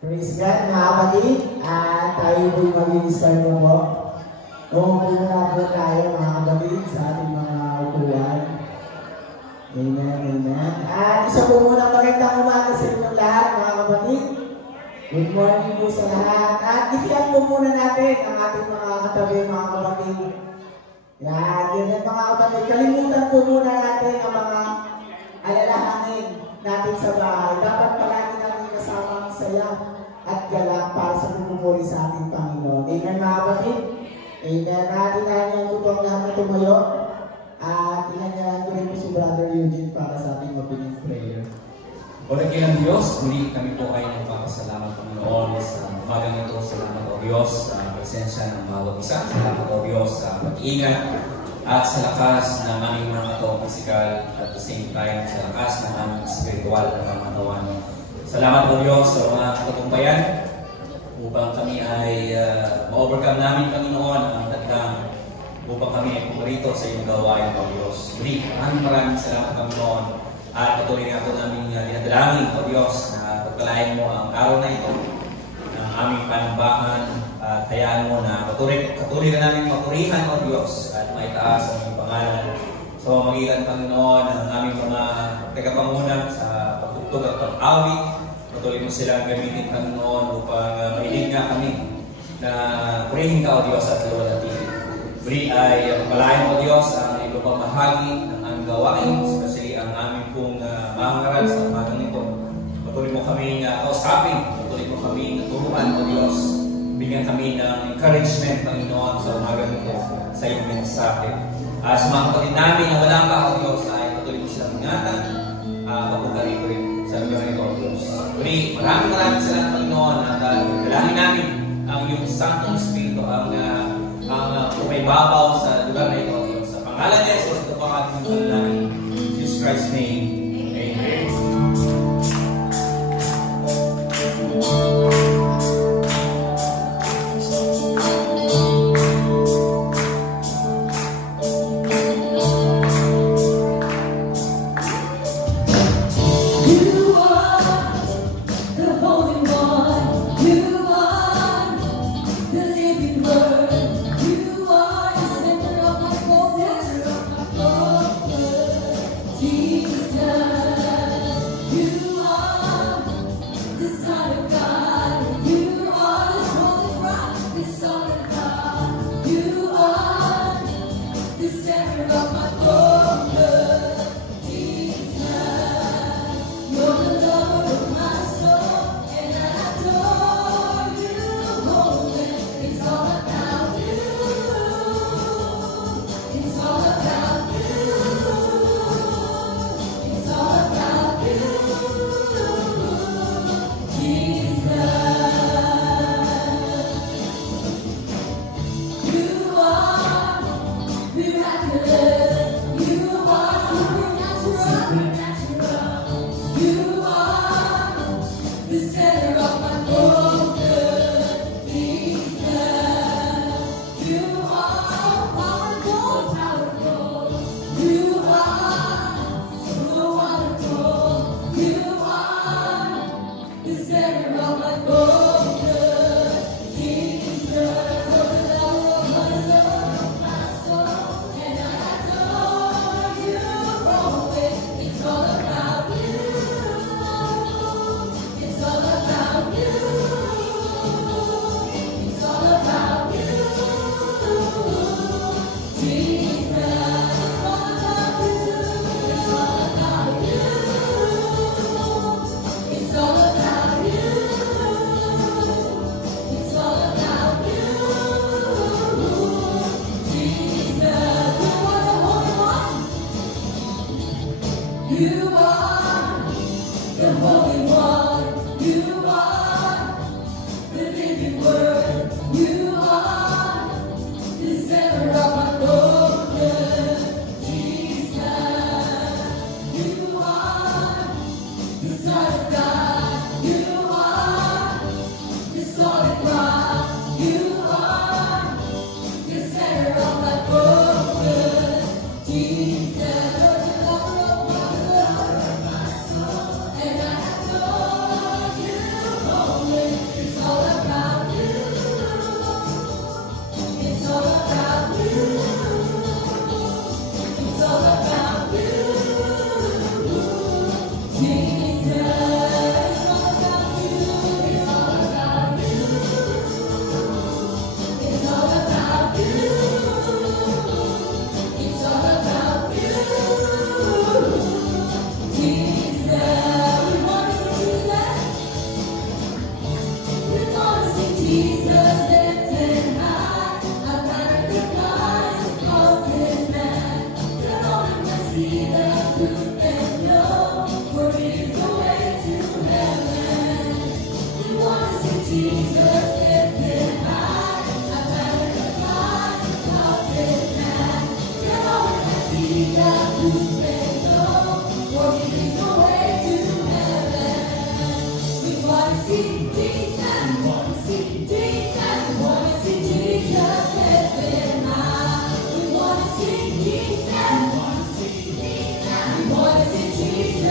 Praise God, mga kapatid. Tayo po'y mag-i-start na po. Muna po tayo, mga kapatid, sa ating mga upuan. Amen, amen. Isa po muna magandang umaga sa inyong lahat, mga kapatid. Good morning po sa lahat. At ikiyan po muna natin ang ating mga katabi, mga kapatid. Yan mga kapatid. Kalimutan po muna natin ang mga alalahanin natin sa bahay. Dapat palagi natin kasama ang saya at galak para sa pumupuli sa ating Panginoon. Amen, mga kapatid. Amen. Natin na yung tutong lahat na tumayo. At inanyahan ko rin po si Brother Eugene para sa ating opening prayer. O ng Diyos, muli kami po ay nagpapasalamat Panginoon sa umagang ito. Salamat o Diyos sa presensya ng bawat isa. Salamat o Diyos sa pag-iingat at sa lakas ng aming mga katawang pisikal at the same time sa lakas ng aming spiritual na pamatawan. Salamat o Diyos sa mga katagumpayan upang kami ay ma-overcome namin Panginoon ang hadlang upang kami ay pumarito sa iyong gawain o Diyos. Muli, maraming salamat Panginoon. At patuloy na ito namin dinadalangin, O Diyos, na pagpalain mo ang araw na ito ng aming panambahan at hayaan mo na patuloy na namin mapurihan, O Diyos, at maitaas ang iyong pangalan. So, magilan, Panginoon, ang aming mga tagapanguna sa pagtugtog at pag-awit. Patuloy mo silang gamitin, Panginoon, upang mailig nga kami na purihin ka, O Diyos, at luwalhati. Muli ay pagpalain, O Diyos, ang iba pang bahagi ng aming gawain, especially ang aming pong mangaral sa umagang ito. Patuloy mo kami kausapin, patuloy mo kami turuan, O Diyos. Bigyan kami ng encouragement, Panginoon, sa umagang ito, sa iyong mensahe. Sa mga kapatid namin na wala pa, O Diyos, ay patuloy mo silang ingatan, papunta rito rin sa lugar ito, O Diyos. Muli, maraming salamat, Panginoon, at dalangin namin ang iyong Santong Espiritu ang pumaybabaw sa lugar na ito, O Diyos. Sa pangalan ni Jesus, ito po ang ating panalangin. In Jesus Christ's name, Amen. Jesus. Yeah.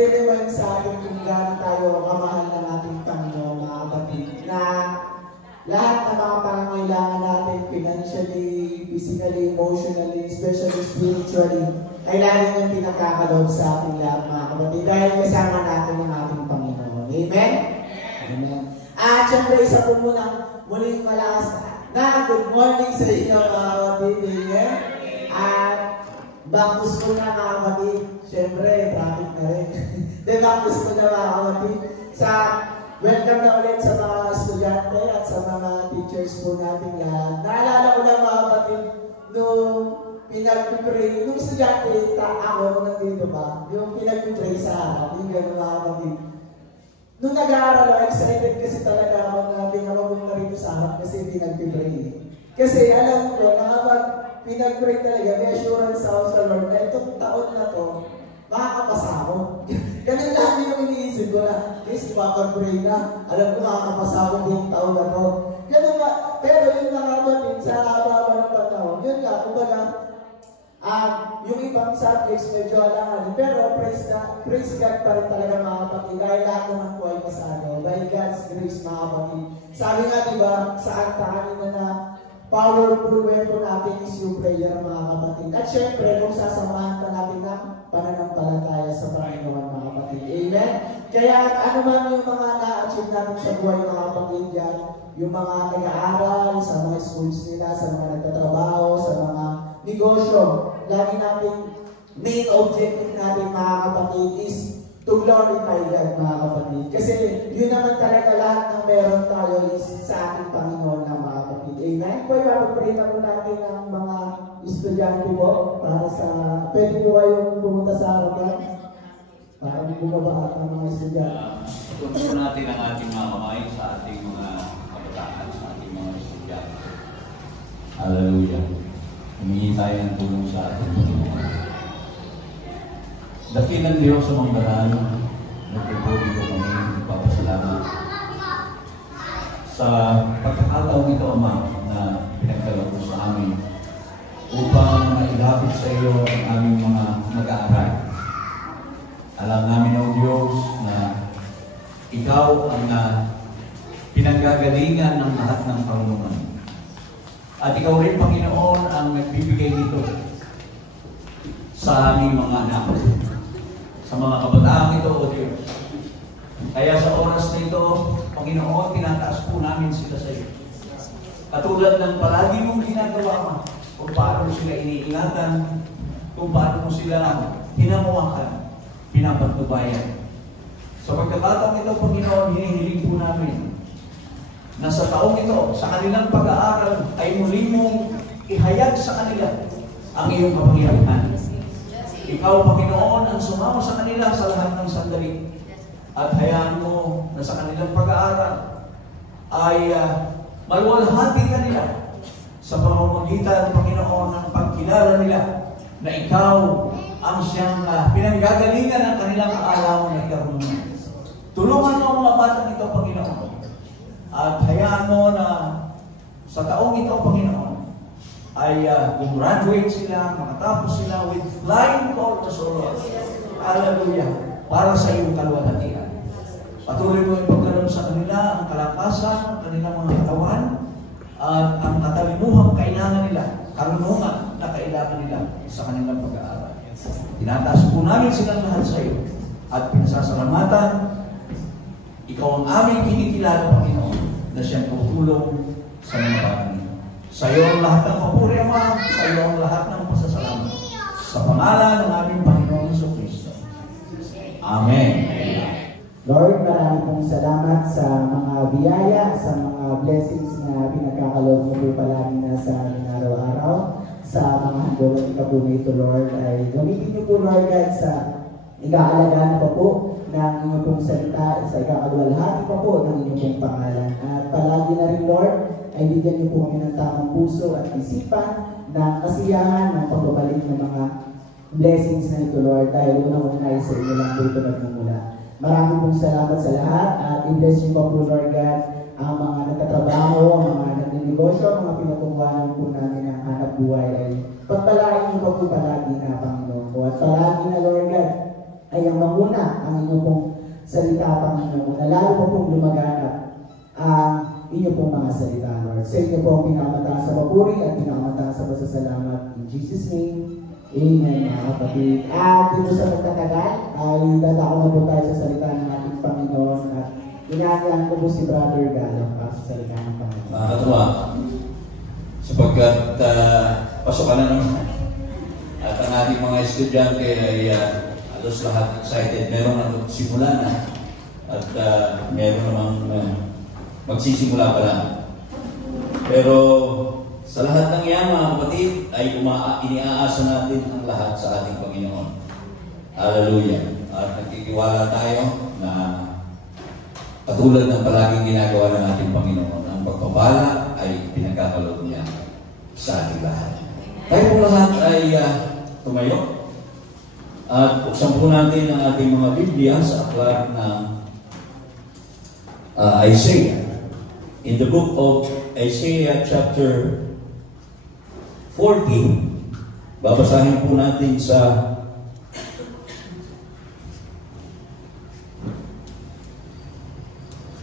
nagre-remind sa atin kung gaano tayo kamahal ng ating Panginoon, mga kapatid, na lahat ng mga pangangailangan natin, financially, physically, emotionally, especially spiritually, ay lagi nang pinagkakaloob sa ating lahat, mga kapatid, dahil kasama natin ang ating Panginoon. Amen? Amen. At syempre, isa po muna muling malakas na good morning sa inyo, mga kapatid. Amen? At back to school na, mga kapatid. Syempre, traffic na rin. Then back to school na, mga kapatid. Welcome na ulit sa mga estudyante at sa mga teachers po natin lahat. Naalala ko lang, mga kapatid, nung pinag-pray, nung estudyante, ako nandito pa, yung pinag-pray sa harap, yung gano'n, mga kapatid. Nung nag-aaral ako, excited kasi talaga ako na pinakapunta na rin sa harap kasi pinag-pray. Kasi alam ko na kapag pinag-pray talaga, may assurance ako sa Lord na itong taon na to, makakapasa ako. Ganun lang yung iniisip ko na, guys, makakapray na, alam ko makakapasa ako buong taon na to. Ganun nga, pero yung mga kapatid sa haba ng panahon, yun nga, kumbaga, yung ibang subjects medyo alangan, pero praise God pa rin talaga, mga kapatid, dahil lahat naman po ay pasado. By God's grace, mga kapatid. Sabi nga, diba, sa akta kanina na powerful weapon natin is yung prayer, mga kapatid. At syempre, kung sasamahan pa natin ng pananampalataya sa Panginoon, mga kapatid. Amen? Kaya ano man yung mga na-achieve natin sa buhay, mga kapatid, yan, yung mga nag-aaral, sa mga schools nila, sa mga nagtatrabaho, sa mga negosyo, lagi natin main objective natin, mga kapatid, is to glorify God, mga kapatid. Kasi yun naman talaga lahat ng meron tayo is sa ating Panginoon na, mga kapatid. Amen? Kaya mapag-pray na po natin ang mga estudyante po para sa, pwede po kayong pumunta sa harapan para bumaba ang mga estudyante. Tutunan natin ang ating mga kamay sa ating mga kabataan, sa ating mga estudyante. Hallelujah. Humingi tayo ng tulong sa ating Panginoon. Dakilang Diyos sa mga banal, nagpupuli ko kami, nagpapasalamat sa pagkakataong ito, Ama, na pinagkaloob mo sa amin upang mailapit sa iyo ang aming mga mag-aaral. Alam namin, O Diyos, na ikaw ang pinanggagalingan ng lahat ng karunungan. At ikaw rin, Panginoon, ang nagbibigay nito sa aming mga anak, sa mga kabataan ito, O Diyos. Kaya sa oras na ito, Panginoon, tinataas po namin sila sa iyo. Katulad ng palagi mong ginagawa, Ama, kung paano mo sila iniingatan, kung paano mo sila hinamuakan, pinapagtubayan. Sa pagkakataong ito, Panginoon, hinihiling po namin na sa taong ito, sa kanilang pag-aaral, ay muli mong ihayag sa kanila ang iyong kapangyarihan. Ikaw, Panginoon, ang sumama sa kanila sa lahat ng sandali. At hayaan mo na sa kanilang pag-aaral ay maluwalhati ka nila sa pamamagitan, Panginoon, ng pagkilala nila na ikaw ang siyang pinanggagalingan ng kanilang kaalaman at karunungan. Tulungan mo ang mga batang ito, Panginoon. At hayaan mo na sa taong ito, Panginoon, ay gumraduate sila, makatapos sila with flying colors, O Lord. Hallelujah. Para sa iyong kaluwalhatian. Patuloy mo ipagkaloob sa kanila ang kalakasan, ang kanilang mga katawan, at ang katalimuhang kailangan nila, karunungan na kailangan nila sa kanilang pag-aaral. Tinataas po namin silang lahat sa iyo at pinasasalamatan. Ikaw ang aming kinikilala, Panginoon, na siyang tutulong sa mga bagay. Sa iyo ang lahat ng papuri, Ama. Sa iyo ang lahat ng pasasalamat. Sa pangalan ng aming Panginoon Jesucristo. Amen. Lord, marami pong salamat sa mga biyaya, sa mga blessings na pinagkakaloob mo po palagi na sa aming araw-araw. Sa mga handog at ikapo nito, Lord, ay gamitin niyo po, Lord God, sa ika-alagaan pa po ng inyong pong salita, sa ika-alwalhati pa po ng inyong pong pangalan. At palagi na rin, Lord, ay bigyan niyo po kami ng tamang puso at isipan ng kasiyahan ng pagbabalik ng mga blessings na ito, Lord, dahil unang-una ay sa inyo lang po ito nagmumula. Maraming pong salamat sa lahat at i-bless niyo pa po, Lord God, ang mga nagtatrabaho, ang mga nagninegosyo, ang mga pinagkukuhanan po namin ng hanap buhay ay pagpalain niyo pa po palagi na, Panginoon ko. At palagi na, Lord God, ay ang manguna ang inyong pong salita, Panginoon, na lalo po pong lumaganap ang inyong pong mga salita, Lord. Sa inyo po ang pinakamataas sa papuri at pinakamataas sa pasasalamat. In Jesus' name, amen, mga kapatid. At dito sa pagtatagal, ay dadako na po tayo sa salita ng ating Panginoon at inaasahan ko po si Brother Galang para sa salita ng Panginoon. Nakakatuwa, sapagkat pasokan na naman. At ang ating mga estudyante ay halos lahat excited. Meron na simula na at meron namang magsisimula pa lang. Pero sa lahat ng yan, mga kapatid, ay iniaasa natin ang lahat sa ating Panginoon. Hallelujah. At nagtitiwala tayo na katulad ng palaging ginagawa ng ating Panginoon, ang pagpapala ay pinagkakaloob niya sa ating lahat. Tayo po lahat ay tumayo at buksan po natin ang ating mga Biblia sa aklat ng Isaiah. In the book of Isaiah chapter 40, babasahin po natin sa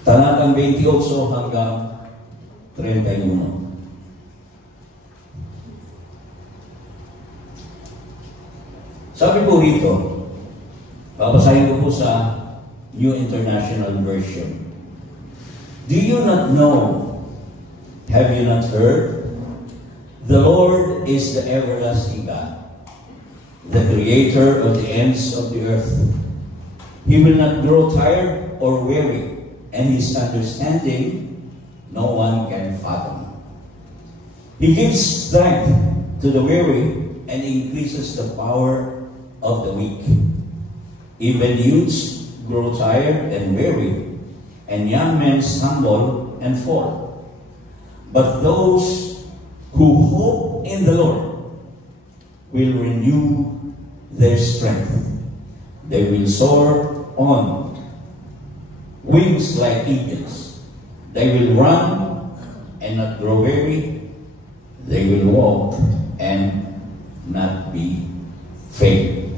talatang 28 hanggang 31. Sabi po rito, babasahin ko po sa New International Version. Do you not know? Have you not heard? The Lord is the everlasting God, the creator of the ends of the earth. He will not grow tired or weary, and his understanding no one can fathom. He gives strength to the weary and increases the power of the weak. Even youths grow tired and weary, and young men stumble and fall. But those who hope in the Lord will renew their strength. They will soar on wings like eagles. They will run and not grow weary. They will walk and not be faint.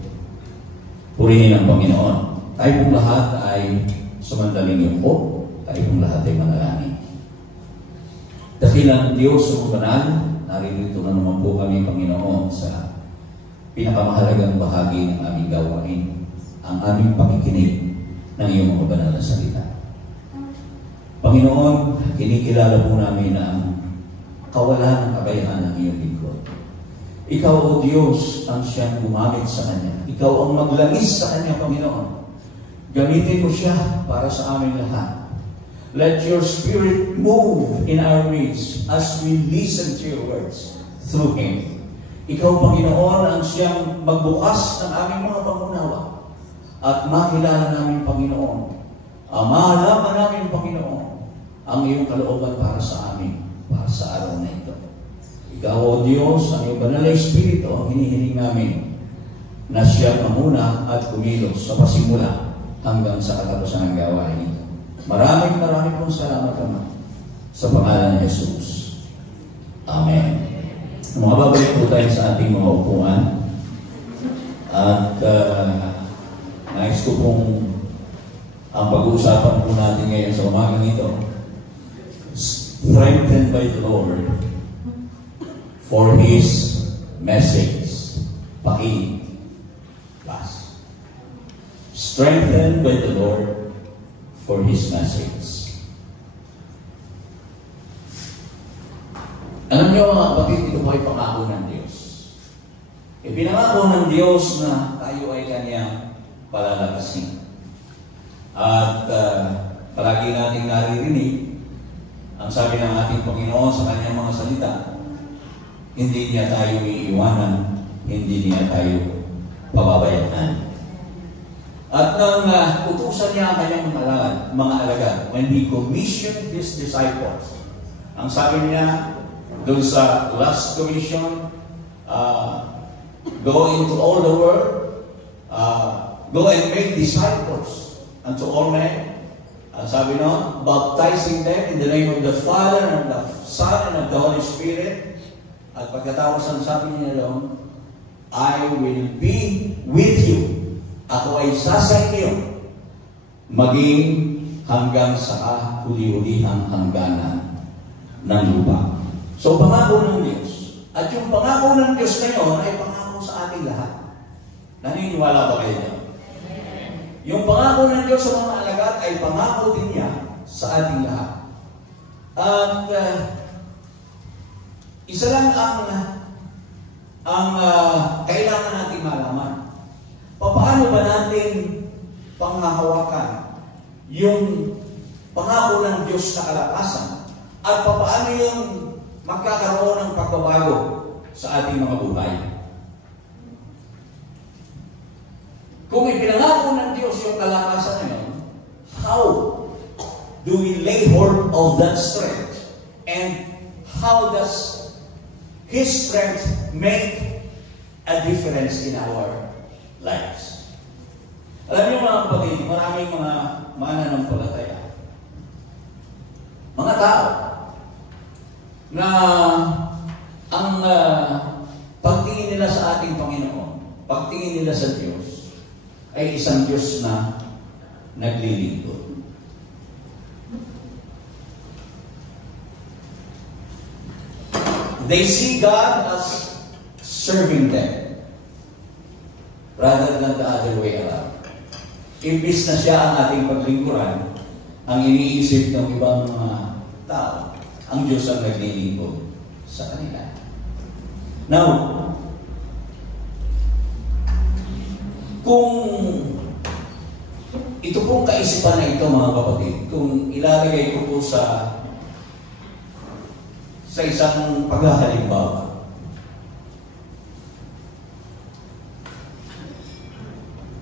Purihin ang Panginoon. Tayo pong lahat ay sumandaling yuko. Tayo pong lahat ay manalangin. Dakilang Diyos sa banal, naririto na naman po kami, Panginoon, sa pinakamahalagang bahagi ng aming gawain, ang aming pakikinig ng iyong mga banal na salita. Panginoon, kinikilala po namin ang kawalan ng kabayahan ng iyong lingkod. Ikaw, O Diyos, ang siyang gumamit sa Kanya. Ikaw ang maglangis sa Kanya, Panginoon. Gamitin mo siya para sa aming lahat. Let your Spirit move in our midst as we listen to your words through Him. Ikaw, Panginoon, ang siyang magbukas ng aming mga pangunawa at makilala namin, Panginoon, malaman namin, Panginoon, ang iyong kalooban para sa amin, para sa araw na ito. Ikaw, O Diyos, ang iyong banal na Espiritu, ang hinihiling namin na siya mamuna at kumilos sa pasimula hanggang sa katapusan ng gawain ito. Maraming pong salamat, Ama, sa pangalan ni Jesus. Amen. Mga babalik po tayo sa ating mga upuan. At nais ko pong ang pag-uusapan po natin ngayon sa umagang ito, strengthened by the Lord for His message. Pakilas. Strengthened by the Lord for His message. Alam niyo mga kapatid, ito po ay pangako ng Diyos. Ipinangako ng Diyos na tayo ay Kanyang palalakasin. At palagi nating naririnig ang sabi ng ating Panginoon sa Kanyang mga salita, hindi niya tayo iiwanan, hindi niya tayo pababayaan. At nang utusan niya ang Kanyang mga alagad, when He commissioned His disciples, ang sabi niya doon sa last commission, go into all the world, go and make disciples unto all men. Ang sabi noon, baptizing them in the name of the Father and the Son and of the Holy Spirit. At pagkatapos ang sabi niya doon, I will be with you Ako ay sasa inyo, maging hanggang sa huli-hulihang hangganan ng lupa. So, pangako ng Diyos. At yung pangako ng Diyos ngayon ay pangako sa ating lahat. Naniniwala ba kayo niya? Yung pangako ng Diyos sa mga alagad ay pangako din niya sa ating lahat. At isa lang ang kailangan natin malaman. Paano ba natin panghahawakan yung pangako ng Diyos na kalakasan? At paano yung magkakaroon ng pagbabago sa ating mga buhay? Kung ipinangako ng Diyos yung kalakasan ngayon, how do we lay hold of that strength? And how does His strength make a difference in our lives? Alam niyo mga kapatid, maraming mga mananampalataya, mga tao, na ang pagtingin nila sa ating Panginoon, pagtingin nila sa Diyos, ay isang Diyos na naglilingkod. They see God as serving them rather than the other way around. Imbis na siya ang ating paglingkuran, ang iniisip ng ibang mga tao, ang Diyos ang naglilingkod sa kanila. Now, kung ito pong kaisipan na ito, mga kapatid, kung ilalagay ko po sa isang paghahalimbawa,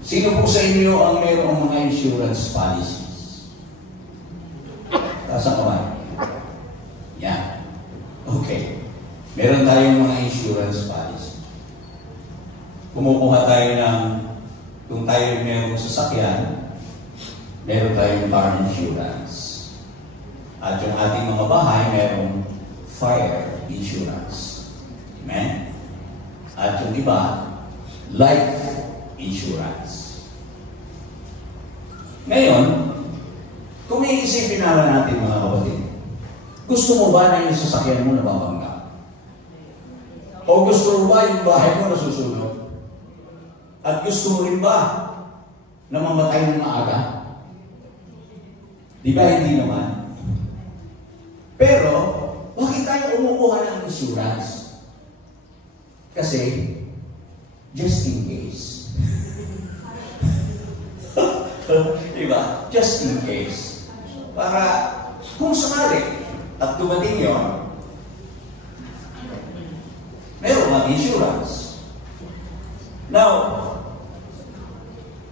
sino po sa inyo ang mayroong mga insurance policies? Taas ang kamay. Yan. Okay. Meron tayong mga insurance policy. Kumukuha tayo ng, kung tayo mayroong sasakyan, meron tayong car insurance. At yung ating mga bahay, merong fire insurance. Amen? At yung iba, life insurance. Ngayon, kung iisipin natin mga kapatid, gusto mo ba na yung sasakyan mo nababangga? O gusto mo ba yung bahay mo nasusunog? At gusto mo rin ba na mamatay ng maaga? Di ba hindi naman? Pero, bakit tayo umukuha ng insurance? Kasi, just in case. Diba? Just in case. Para, kung sakali, at dumating yun, meron ng insurance. Now,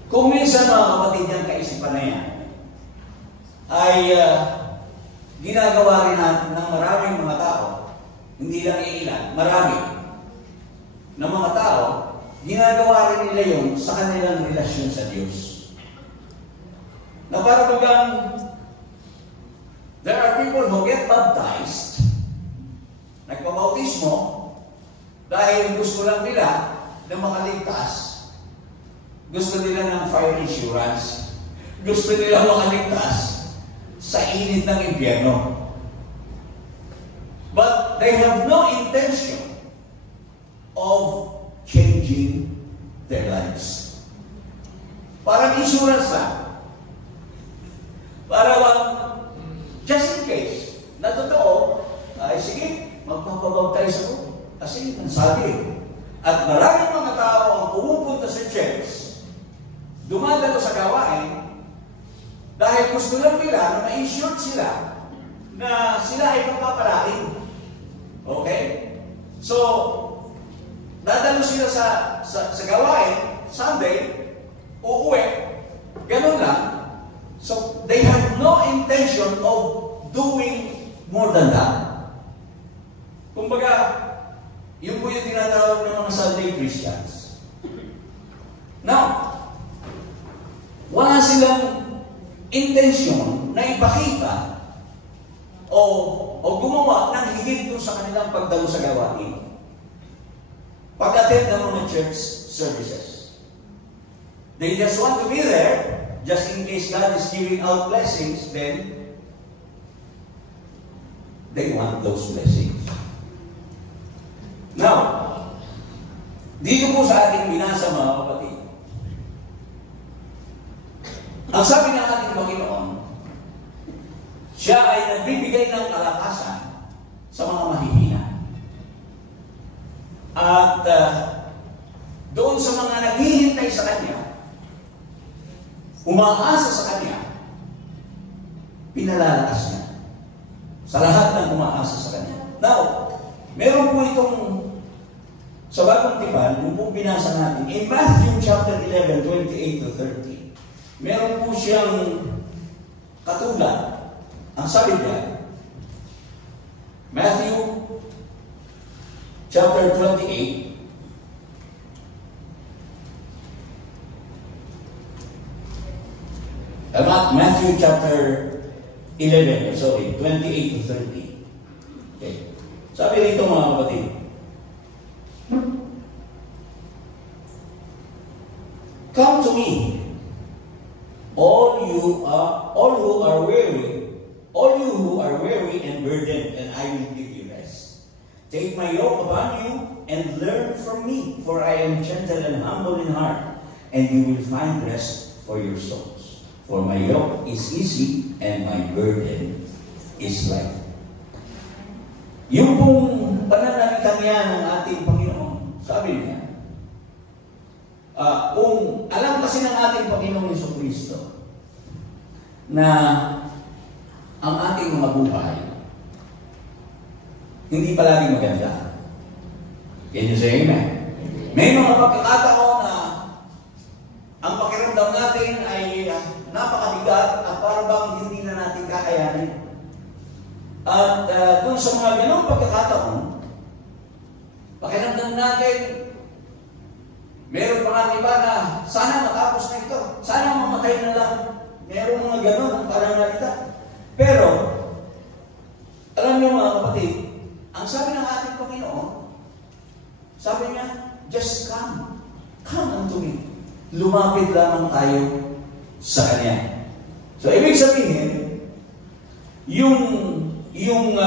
kung minsan mga kapatid niyang kaisipan na yan, ay ginagawa rin natin ng maraming mga tao, hindi lang ilan, marami, ng mga tao, ginagawa rin nila yun sa kanilang relasyon sa Diyos. Na para bagang, there are people who get baptized, nagpabautismo, dahil gusto lang nila na makaligtas. Gusto nila ng fire insurance. Gusto nila makaligtas sa init ng impyerno. But they have no intention of changing their lives. Parang insurance lang. Para just in case, na totoo, ay sige, magpapabaptize ako. Kasi, ang sabi, at maraming mga tao ang pumupunta sa church, dumadalo sa gawain, dahil gusto lang nila na ma-insured sila na sila ay magpapalain. Okay? So, dadalo sila sa gawain, Sunday, uuwi, ganun lang. So, they have no intention of doing more than that. Kumbaga, yun po yung tinatawag ng mga Sunday Christians. Now, wala silang intensyon na ipakita o gumawa ng higit doon sa kanilang pagdalo sa gawain. Pag-attend ng mga church services. They just want to be there, just in case God is giving out blessings, then they want those blessings. Now, dito po sa ating binasa mga kapatid, ang sabi ng ating Panginoon, siya ay nagbibigay ng kalakasan sa mga mahihina. At doon sa mga naghihintay sa Kanya, umaasa sa Kanya, pinalalakas niya. Sa lahat ng umaasa sa Kanya. Now, meron po itong sa Bagong Tipan, yung pong binasa natin, in Matthew chapter 11, 28 to 30, meron po siyang katulad. Ang sabi niya, Matthew chapter 28, Matthew chapter 11, 28 to 30. Okay. Sabi rito mga kapatid, come to me, all you who are weary and burdened, and I will give you rest. Take my yoke upon you and learn from me, for I am gentle and humble in heart, and you will find rest for your souls. For my yoke is easy and my burden is light. Yung pong pananalitan niya ng ating Panginoon, sabi niya, kung alam kasi ng ating Panginoong Jesucristo na ang ating mga buhay hindi palaging maganda. Can you say amen? May mga pagkakataon na ang pakiramdam natin ay napakabigat at parang hindi na natin kakayanin. At kung sa mga ganong pagkakataon, pakiramdam natin, meron pa nga iba na sana matapos na ito, sana mamatay na lang. Meron mga ganon ang pananalita. Pero, alam niyo mga kapatid, ang sabi ng ating Panginoon, sabi niya, just come. Come unto me. Lumapit lamang tayo sa Kanya. So, ibig sabihin, yung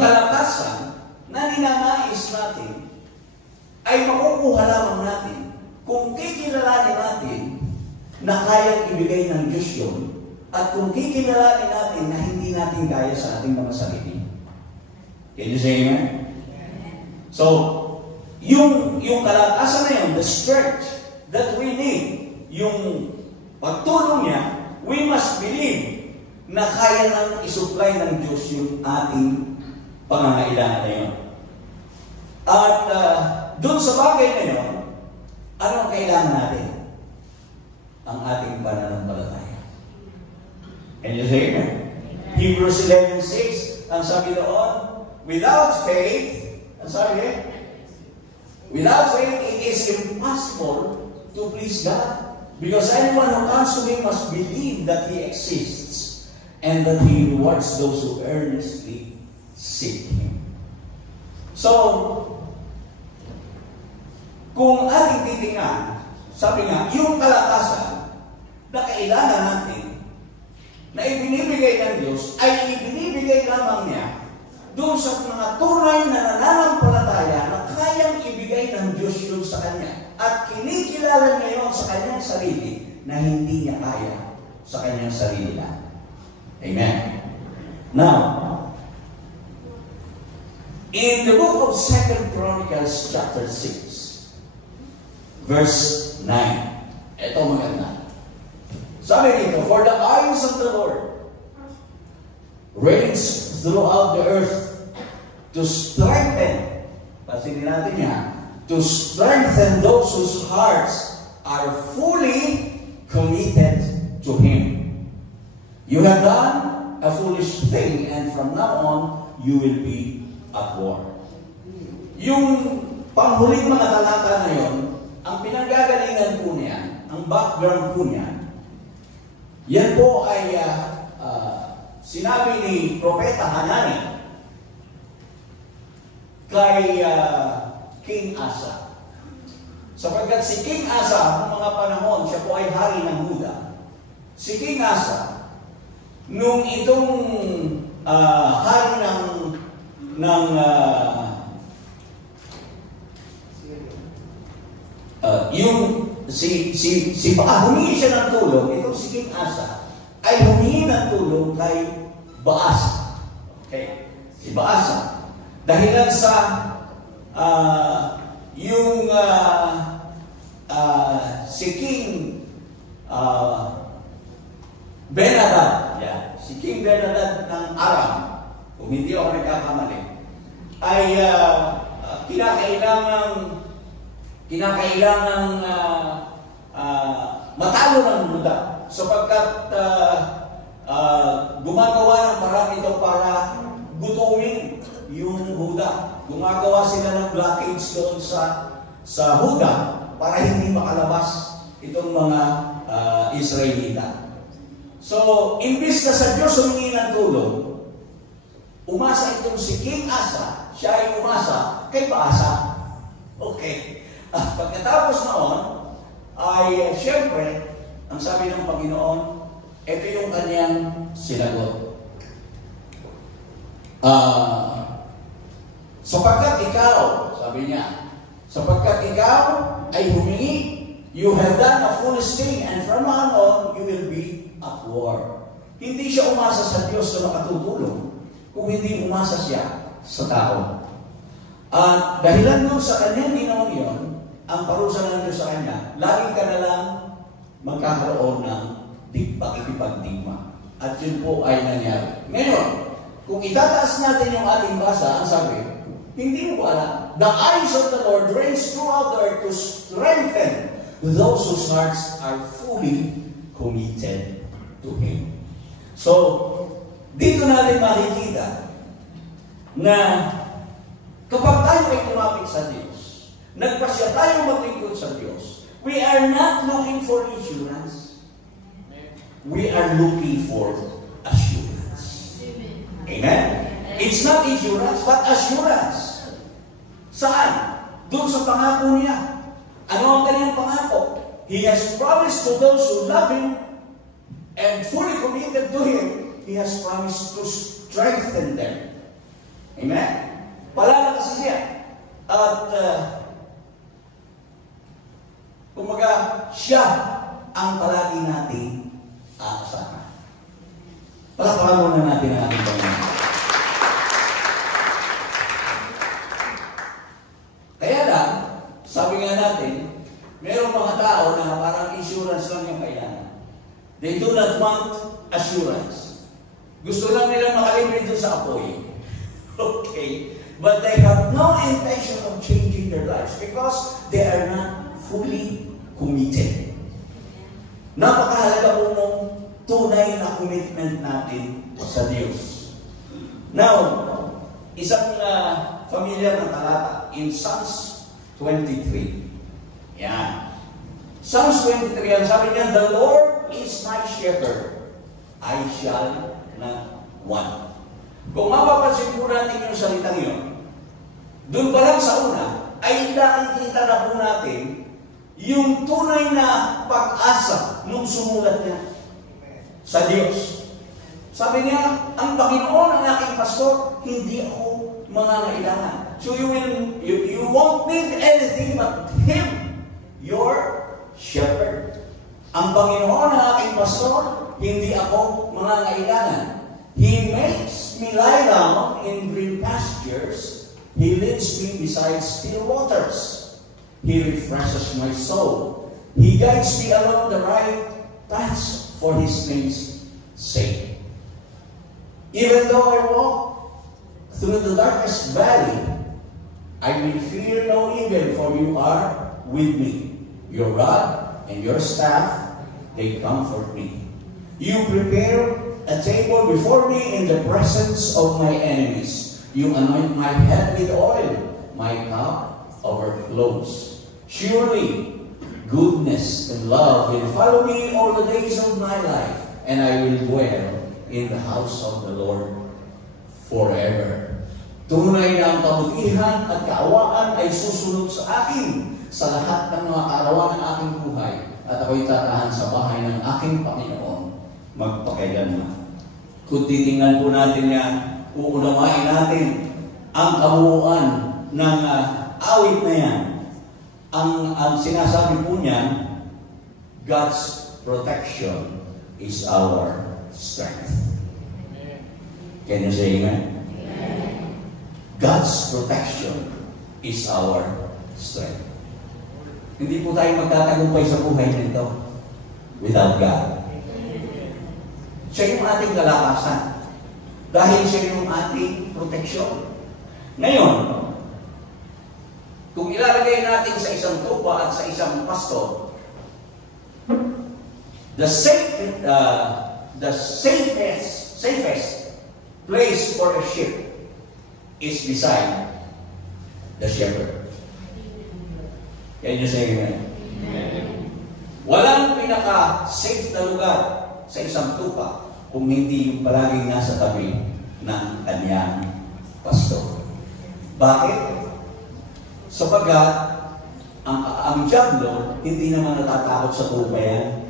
kalakasan na ninanais natin ay makukuha lamang natin kung kikilalanin natin na kayang ibigay ng Diyos yun at kung kikilalanin natin na hindi natin kaya sa ating mga sarili. Can you say amen? So, yung kalakasan na yun, the strength that we need, yung pagtulong niya, we must believe na kaya nang isupply ng Diyos yung ating pangangailangan na yun. At doon sa bagay na yun, ano ang kailangan natin? Ang ating pananampalataya. Can you say amen? Hebrews 11:6, ang sabi doon, without faith, ang sabi niya, without faith, it is impossible to please God. Because anyone who comes to Him must believe that He exists and that He rewards those who earnestly seek Him. So, kung ating titingnan, sabi nga, yung kalakasan na kailangan natin na ibinibigay ng Diyos ay ibinibigay lamang niya doon sa mga tunay na nananampalataya na kayang ibigay ng Diyos yun sa Kanya. At kinikilala niya yun sa Kanyang sarili na hindi niya kaya sa Kanyang sarili lang. Amen. Now, in the book of 2 Chronicles chapter 6, verse 9, ito maganda. Sabi dito, for the eyes of the Lord reigns throughout the earth to strengthen, pansinin natin yan, to strengthen those whose hearts are fully committed to Him. You have done a foolish thing, and from now on, you will be at war. Yung panghuling mga talata na yun, ang pinanggagalingan po niya, ang background po niya, yan po ay sinabi ni Propeta Hanani kay King Asa. Sapagkat si King Asa, noong mga panahon, siya po ay hari ng Huda. Si King Asa, nung itong hari humingi siya ng tulong, itong si King Asa, ay humingi ng tulong kay Baasa. Okay? Si Baasa. Dahilan sa si King Ben-Hadad, si King Ben-Hadad ng Aram, kung hindi ako nagkakamali, ay kinakailangang matalo ng Huda sapagkat gumagawa ng parang ito para gutumin yung Huda. Gumagawa sila ng blockage doon sa Huda para hindi makalabas itong mga Israelita. So, imbis na sa Diyos humingi ng tulong, umasa itong si King Asa, siya ay umasa kay Baasa. Okay. Pagkatapos noon, ay siyempre, ang sabi ng Panginoon, ito yung kanyang sinagot. Sapagkat ikaw, sabi niya, sapagkat ikaw ay humingi, you have done a foolish thing, and from now on, you will be at war. Hindi siya umasa sa Diyos na makatutulong, kung hindi umasa siya sa tao. At dahilan nun sa kanyang ginawa yun, ang parusa ng Diyos sa kanya, lagi ka na lang magkakaroon ng pakikipagdigma. At yun po ay nangyari. Ngayon, kung itataas natin yung ating basa, ang sabi, hindi mo alam, the eyes of the Lord reigns throughout the earth to strengthen those whose hearts are fully committed to Him. So, dito natin makikita na kapag tayo ay lumapit sa Diyos, nagpasya tayo maglingkod sa Diyos, we are not looking for insurance. We are looking for assurance. Amen? It's not insurance, but assurance. Saan? Doon sa pangako niya. Ano ang kanyang pangako? He has promised to those who love Him and fully committed to Him, He has promised to strengthen them. Amen? Palalakas siya. At kumbaga, siya ang palagi nating aasahan. Palakpakan muna natin ang ating Panginoon. Kaya lang, sabi nga natin, mayroong mga tao na parang insurance lang yung kailangan. They do not want assurance. Gusto lang nilang makalibre doon sa apoy. Okay. But they have no intention of changing their lives because they are not fully committed. Napakahalaga po nung tunay na commitment natin sa Diyos. Now, isang familiar na talata in Psalms 23. Yan. Psalms 23, ang sabi niya, the Lord is my shepherd, I shall not want. Kung mapapansin po natin yung salitang yun, doon pa lang sa una, ay nakikita na po natin yung tunay na pag-asa nung sumulat niya sa Diyos. Sabi niya, ang Panginoon ang aking pastor, hindi ako mangangailangan. So you won't need anything but Him, your shepherd. Ang Panginoon ang aking pastor, hindi ako mangangailangan. He makes me lie down in green pastures. He leads me beside still waters. He refreshes my soul. He guides me along the right paths for His name's sake. Even though I walk through the darkest valley, I will fear no evil, for you are with me. Your rod and your staff, they comfort me. You prepare a table before me in the presence of my enemies. You anoint my head with oil. My cup overflows. Surely, goodness and love will follow me all the days of my life, and I will dwell in the house of the Lord forever. Tunay na ang kabutihan at kaawaan ay susunod sa akin sa lahat ng mga kaarawan ng aking buhay at ako'y tatahan sa bahay ng aking Panginoon magpakailanman. Kung titingnan po natin yan, uunawain natin ang kabuuan ng awit na yan. Ang sinasabi po niyan, God's protection is our strength. Can you say amen? God's protection is our strength. Hindi po tayo magtatagumpay sa buhay nito without God. Siya yung ating kalakasan. Dahil siya yung ating protection. Ngayon, kung ilalagay natin sa isang tupa at sa isang pastor, the safest place for a sheep is beside the shepherd. Can you say amen? Walang pinaka-safe na lugar sa isang tupa kung hindi yung palaging nasa tabi ng kanyang pastor. Bakit? Sapagkat ang diablo hindi naman natatakot sa tupa yan.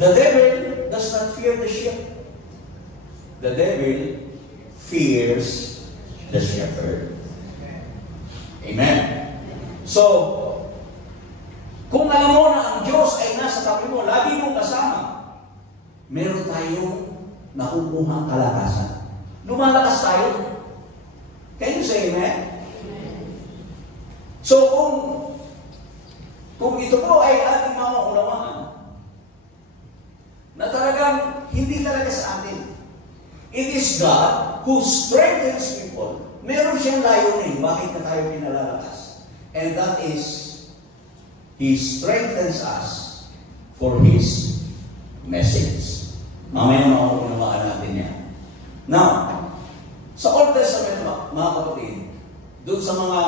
The devil does not fear the sheep. The devil fears the shepherd. Amen. So, kung alam mo na ang Diyos ay nasa tabi mo, lagi mong kasama, meron tayong nakukuhang kalakasan. Lumalakas tayo. Can you say amen? So, kung ito po ay ating mauunawaan, na talagang hindi talaga sa atin. It is God who strengthens people. Meron siyang layunin. Bakit na tayo pinalalakas? And that is, He strengthens us for His message. Mamaya mauunawaan natin yan. Now, sa Old Testament, mga kapatid, doon sa mga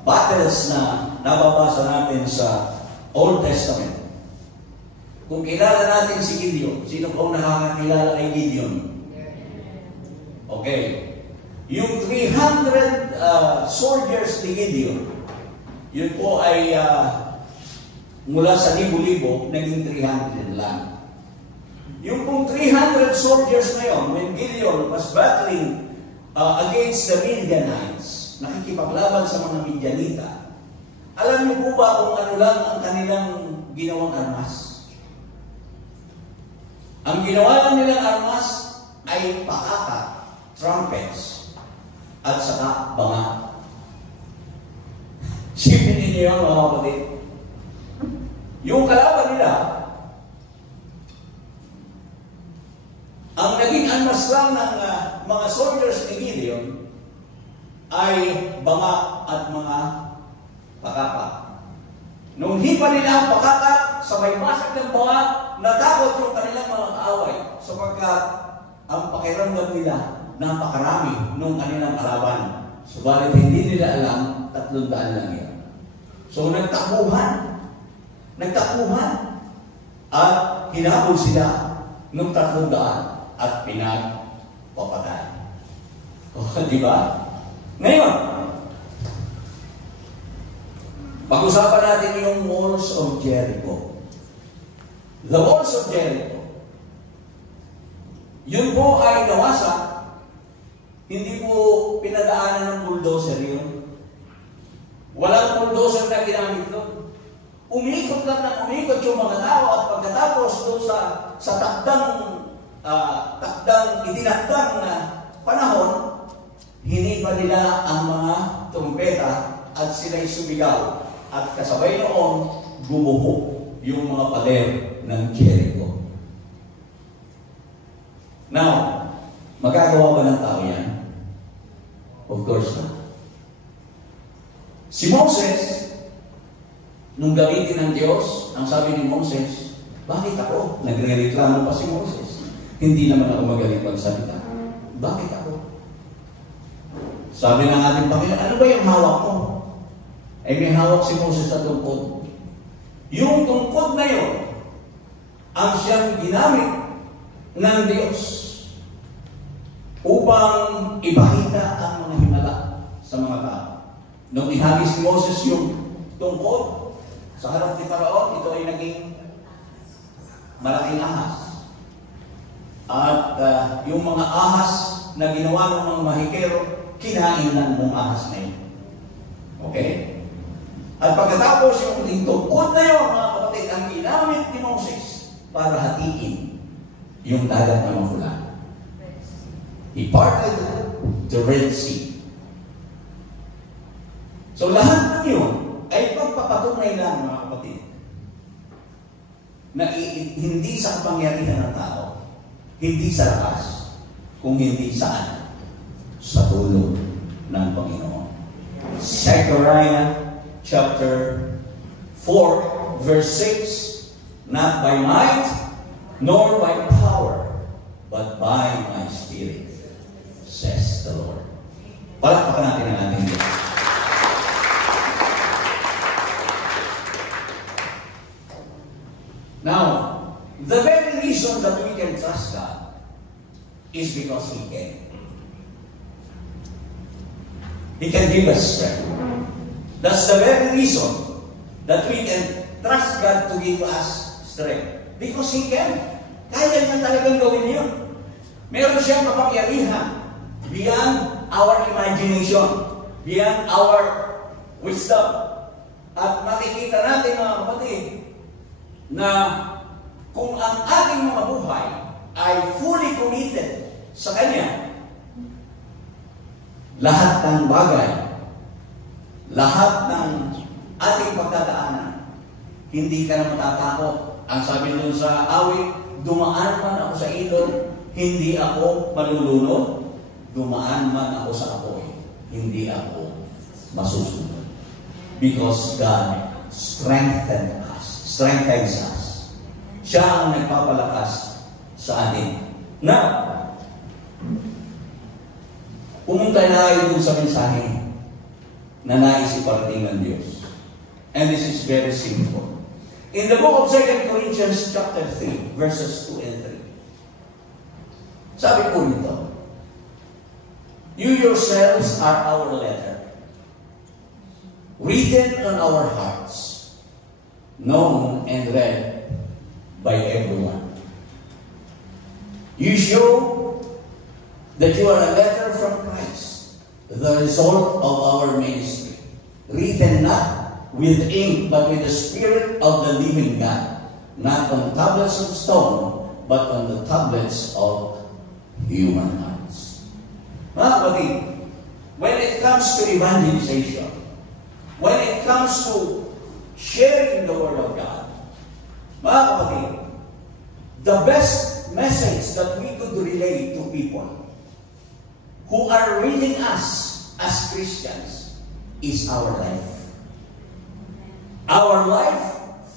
battles na nababasa natin sa Old Testament, kung kilala natin si Gideon, sino pong nakakakilala kay Gideon? Okay. Yung 300 soldiers ni Gideon, yun po ay mula sa libo-libo, naging 300 lang. Yung pong 300 soldiers na yun, when Gideon was battling against the Midianites, nakikipaglaban sa mga Midianita, alam niyo po ba kung ano lang ang kanilang ginawang armas? Ang ginawa lang nilang armas ay pakaka, trumpets, at saka banga. Sipin ninyo yun, mga kapatid. Yung kalaban nila, ang naging armas lang ng mga soldiers ni Gideon ay banga at mga pakaka. Nung hipa nila ang pakaka, sabay masag ng banga, natakot yung kanilang mga kaaway sapagkat ang pakiramdam nila napakarami nung kanilang kalaban. Subalit hindi nila alam 300 lang yan. So nagtakuhan at hinabol sila nung 300 at pinagpapatay. O, di ba? Ngayon, pag-usapan natin yung walls of Jericho. The walls of Jericho. Yun po ay nawasak. Hindi po pinadaanan ng bulldozer yun. Walang bulldozer na ginamit doon. Umikot lang ng umikot yung mga tao at pagkatapos doon sa takdang itinakdang na panahon, hinipa nila ang mga trumpeta at sila'y sumigaw. At kasabay noon, gumuho yung mga pader ng Jericho. Now, magagawa ba ng tao yan? Of course not. Si Moses, nung gamitin ng Diyos, ang sabi ni Moses, bakit ako? Nagre-reklamo pa si Moses. Hindi naman ako magaling magsalita. Bakit ako? Sabi ng ating Panginoon, ano ba yung hawak mo? Ay may hawak si Moses na tungkod. Yung tungkod na yun, ang siyang ginamit ng Diyos upang ipakita ang mga himala sa mga tao. Nung ihagis ni Moses yung tungkod sa harap ni Faraon, ito ay naging malaking ahas. At yung mga ahas na ginawa ng mga mahikero, kinain ng mga ahas na yun. Okay? At pagkatapos yung tungkod na yun, mga kapatid, ang ginamit ni Moses para hatiin yung dagat na magulan. He parted the Red Sea. So lahat ng yun ay pagpapatunay lang, mga kapatid, na hindi sa kapangyarihan ng tao, hindi sa lakas, kung hindi saan, sa tulong ng Panginoon. Zechariah chapter 4, verse 6, not by might, nor by power, but by my Spirit, says the Lord. Palakpakan natin ang ating Diyos. Now, the very reason that we can trust God is because He can. He can give us strength. That's the very reason that we can trust God to give us strength. Because He can. Kaya niya talagang gawin yun. Meron siyang kapangyarihan beyond our imagination, beyond our wisdom. At makikita natin, mga kapatid, na kung ang ating mga buhay ay fully committed sa Kanya, lahat ng bagay, lahat ng ating pagdadaanan, hindi ka na matatakot. Ang sabi nun sa awit, dumaan man ako sa ilog, hindi ako malulunod. Dumaan man ako sa apoy, hindi ako masusunod. Because God strengthens us. Siya ang nagpapalakas sa atin. Now, pumunta na tayo dun sa mensahe na nais iparating ng Diyos. And this is very simple. In the book of 2 Corinthians chapter 3, verses 2 and 3, sabi po nito, you yourselves are our letter, written on our hearts, known and read by everyone. You show that you are a letter from Christ, the result of our ministry, written not with ink, but with the Spirit of the living God, not on tablets of stone, but on the tablets of human hearts. Mga kapatid, when it comes to evangelization, when it comes to sharing the Word of God, mga kapatid, the best message that we could relay to people who are reading us as Christians is our life. Our life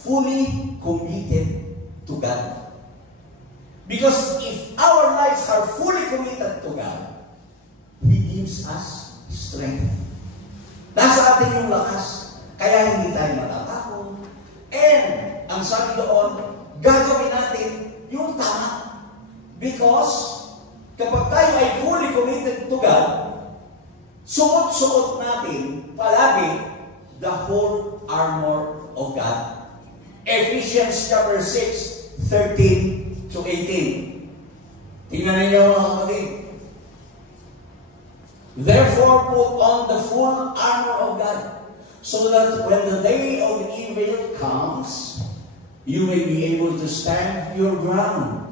fully committed to God. Because if our lives are fully committed to God, He gives us strength. Nasa atin yung lakas, kaya hindi tayo matatakot. And, ang sabi doon, gagawin natin yung tama. Because, kapag tayo ay fully committed to God, suot-suot natin palagi the whole armor of God. Ephesians chapter 6, 13 to 18. Tingnan ninyo, mga kapatid. Therefore, put on the full armor of God, so that when the day of evil comes, you may be able to stand your ground.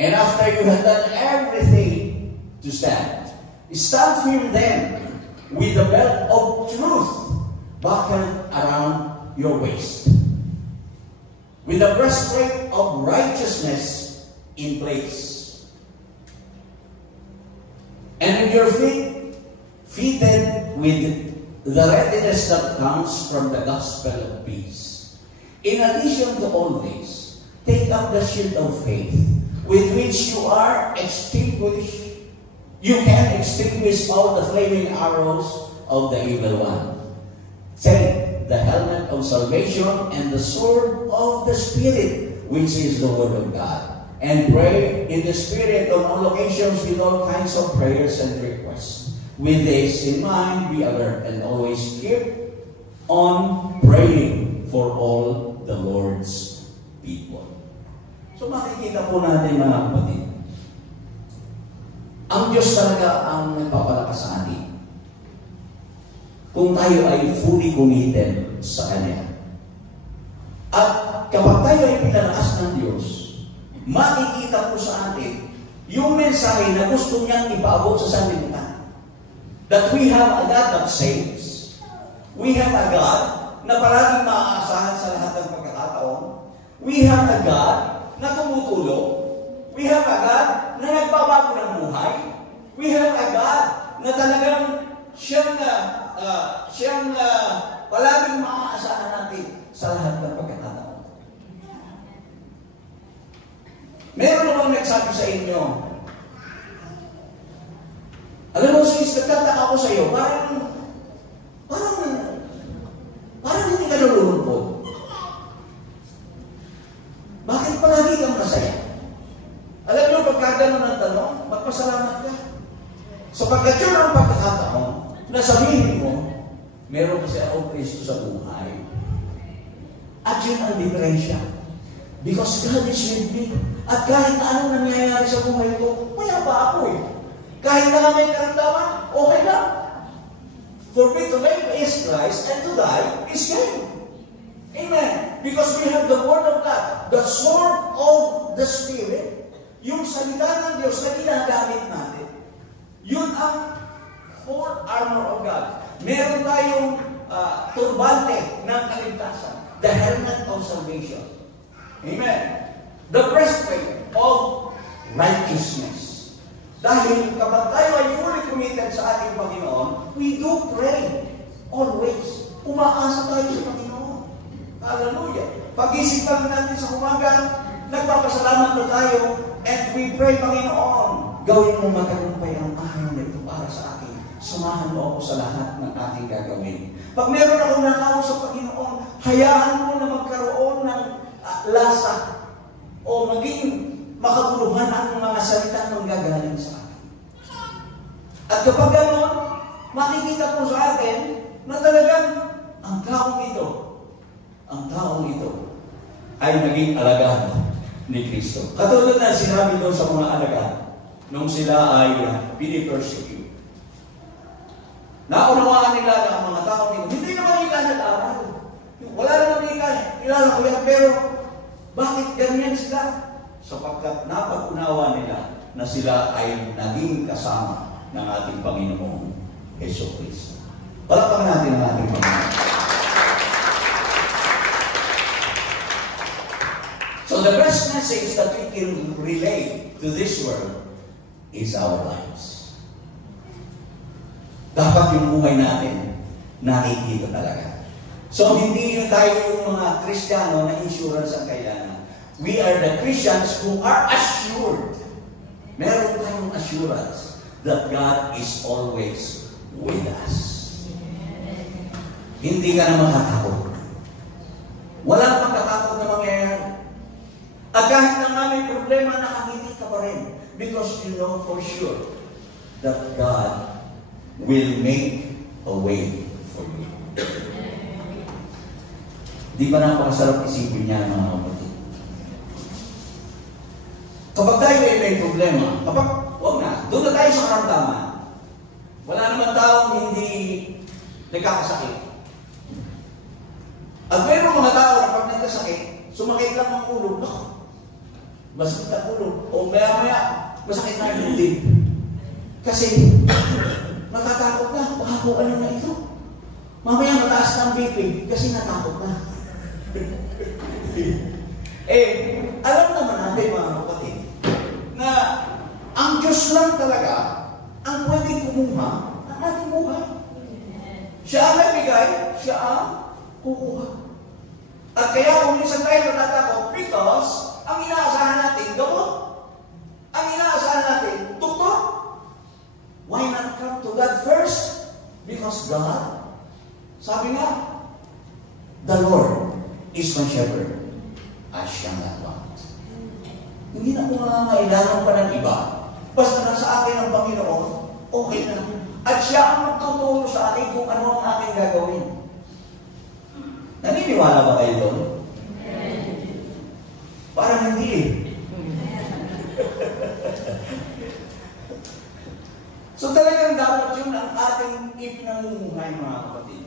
And after you have done everything to stand firm then, with the belt of truth buckled around your waist, with the breastplate of righteousness in place, and with your feet fitted with the readiness that comes from the gospel of peace. In addition to all this, take up the shield of faith, with which you can extinguish all the flaming arrows of the evil one. Take the helmet of salvation and the sword of the Spirit, which is the Word of God, and pray in the Spirit on all occasions with all kinds of prayers and requests. With this in mind, be alert and always keep on praying for all the Lord's people. So makikita po natin mga kapatid, ang Diyos talaga ang nagpapalakas sa atin. Kung tayo ay fully committed sa Kanya. At kapag tayo ay pinalakas ng Diyos, makikita po sa atin yung mensahe na gusto niyang ipaabot sa sanlibutan. That we have a God that saves. We have a God na palaging maaasahan sa lahat ng pagkakataon. We have a God na tumutulong. We have a God na nagbabago ng buhay. We have a God na talagang siyang palaging maaasahan natin sa lahat ng pagkakataon. Meron namang nagsabi sa inyo, alam mo, sis, nagtataka ako sa iyo, parang hindi ka nalulungkot. Bakit palagi kang masaya? Alam niyo, pagka gano'n ang tanong, magpasalamat ka. So pagka yun ang pagkakataon, na sabihin mo, meron kasi akong Kristo sa buhay. At yun ang diferensya. Because God is with me. At kahit na anong nangyayari sa buhay ko, maya pa ako eh. Kahit na may karamdaman, okay lang. For me to live is Christ and to die is gain. Amen. Because we have the Word of God, the sword of the Spirit, yung salita ng Diyos na ginagamit natin. Yun ang full armor of God. Meron tayong turbante ng kaligtasan, the helmet of salvation. Amen. The breastplate of righteousness. Dahil kapag tayo ay fully committed sa ating Panginoon, we do pray always. Umaasa tayo sa Panginoon. Hallelujah. Pag-isip lang natin sa umaga, nagpapasalamat na tayo, and we pray, Panginoon, gawin mo matagumpay ang araw na ito para sa akin. Samahan mo ako sa lahat ng aking gagawin. Pag meron akong nakaw sa Panginoon, hayaan mo na magkaroon ng lasa o maging makabuluhan ang mga salita ng gagaling sa akin. At kapag gano'n, makikita po sa atin na talagang ang taong ito ay naging alagad ni Kristo. Katulad na sinabi doon sa mga alagad nung sila ay pinipersecute. Naunawaan nila na ang mga taong ito, hindi naman ika nag-aaral. Wala naman ika, kilala ko yan, pero bakit ganyan sila? Sapagkat napag-unawa nila na sila ay naging kasama ng ating Panginoong Jesucristo. Palakpakan natin ang ating Panginoon. So the best message that we can relay to this world is our lives. Dapat yung buhay natin nakikita talaga. So hindi tayo yung mga Kristiyano na insurance ang kailangan. We are the Christians who are assured. Meron tayong assurance that God is always with us. Hindi ka na makatakot. Walang pagkatakot na mangyayari. At kahit na nga may problema, nakangiti ka pa rin. Because you know for sure that God will make a way for you. Di ba napakasarap isipin niya mga kapatid? Kapag tayo ay may problema, huwag na, doon na tayo sa karamdaman. Wala naman taong hindi nagkakasakit. At mayroong mga tao na pag nagkasakit, sumakit lang ang ulo, masakit ang ulo, o maya-maya, masakit na yung dibdib. Kasi, natatakot na, baka kung ano na ito. Mamaya mataas na ang BP, kasi natakot na. Alam naman natin mga kapatid, na ang Diyos lang talaga ang pwedeng kumuha ng ating buhay. Siya ang nagbigay, siya ang kukuha. At kaya kung minsan tayo natatakot, because ang inaasahan natin, gamot. Ang inaasahan natin, doktor. Why not come to God first? Because God, sabi nga, the Lord is my shepherd. I shall not want. Hindi na ko nangangailangan pa ng iba. Basta nasa akin ang Panginoon, okay na. At siya ang magtuturo sa akin kung ano ang aking gagawin. Naniniwala ba kayo doon? Parang hindi eh. So talagang dapat yun ang ating ipinamumuhay, mga kapatid.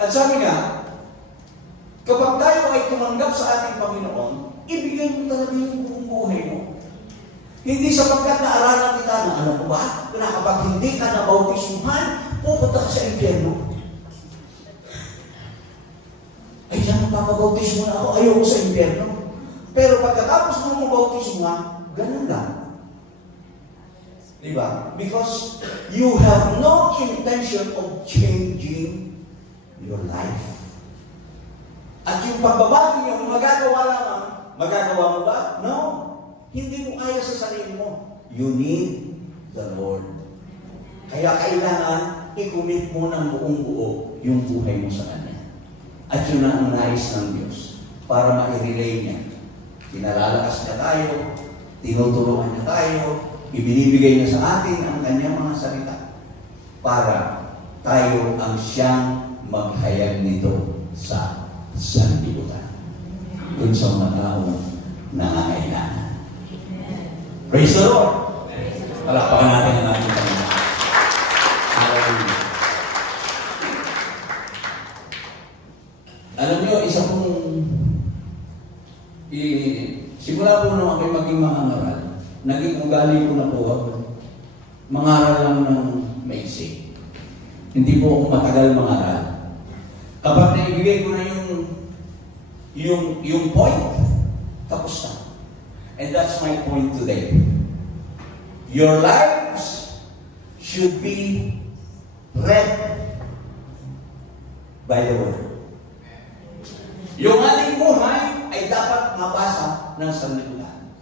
At sabi nga, kapag tayo ay tumanggap sa ating Panginoon, ibigay mo talaga yung buong buhay mo. Hindi sapagkat naaralan kita na alam mo ba, na kapag hindi ka nabautismuhan, pupunta ka sa impyerno. Ay, yan, magpapabautismo na ako, ayoko sa impyerno. Pero pagkatapos mo mabautismuhan, ganun lang. Diba? Because you have no intention of changing your life. At yung pagbabago niyo, magagawa lamang, magagawa mo ba? No. Hindi mo kaya sa sarili mo. You need the Lord. Kaya kailangan i-commit mo ng buong buo yung buhay mo sa Kanya. At yun ang nais ng Diyos para ma-relay niya. Pinalalakas niya tayo, tinuturuan niya tayo, ibinibigay niya sa atin ang Kanyang mga salita para tayo ang siyang maghayag nito sa sanlibutan. Dun sa mga taong nangangailangan. Praise the Lord! Palakpakan natin ang ating Panginoon. Hallelujah. Alam niyo, isa pong simula po nung ako'y maging mangangaral, naging ugali ko na po ako. Mangaral lang ng maiksi. Hindi po ako matagal mangaral. Kapag naibigay ko na yung point, tapos na. And that's my point today. Your lives should be read by the Word. Yung ating buhay ay dapat mabasa ng sanlibutan.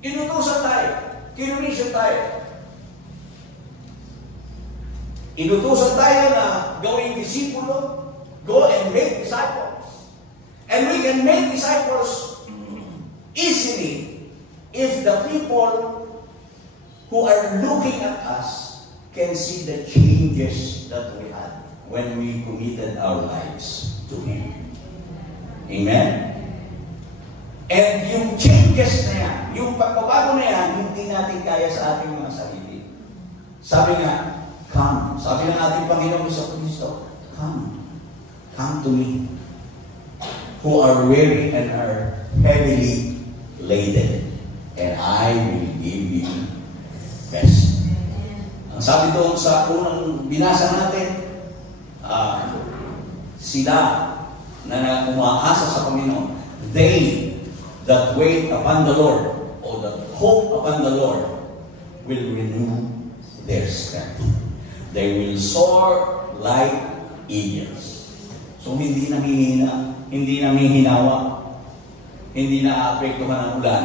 Inutusan tayo. Kinumisyon tayo. Inutusan tayo na gawing disipulo. Go and make disciples. And we can make disciples easily if the people who are looking at us can see the changes that we had when we committed our lives to Him. Amen? And yung changes na yan, yung pagbabago na yan, hindi natin kaya sa ating mga sarili. Sabi nga, come. Sabi ng ating Panginoon sa Kristo, come. Come to me, who are weary and are heavily laden, and I will give you rest. Ang sabi doon sa unang binasa natin, sila na umaasa sa Panginoon, they that wait upon the Lord, or that hope upon the Lord, will renew their strength. They will soar like eagles. So hindi namihina, hindi namihinawa, hindi na-apektuhan ng ulan,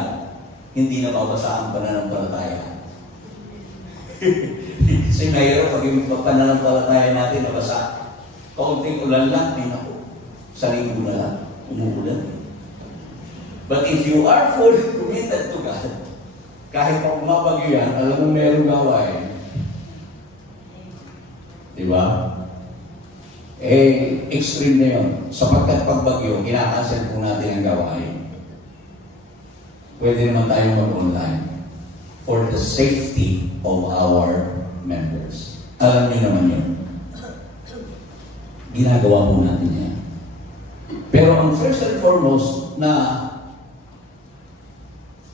hindi na mabasa ang pananampalataya. Kasi mahirap pag yung pananampalataya natin nabasa. Kaunting ulan lang, ay naku, sa linggo na lang, umuulan. But if you are fully committed to God, kahit pa umabagyo yan, alam mo merong gawain. Diba? Extreme na yun. Sapagkat pagbagyo, kinakancel po natin ang gawain. Pwede naman tayo mag-online for the safety of our members. Alam niyo naman yun. Ginagawa po natin yan. Pero ang first and foremost na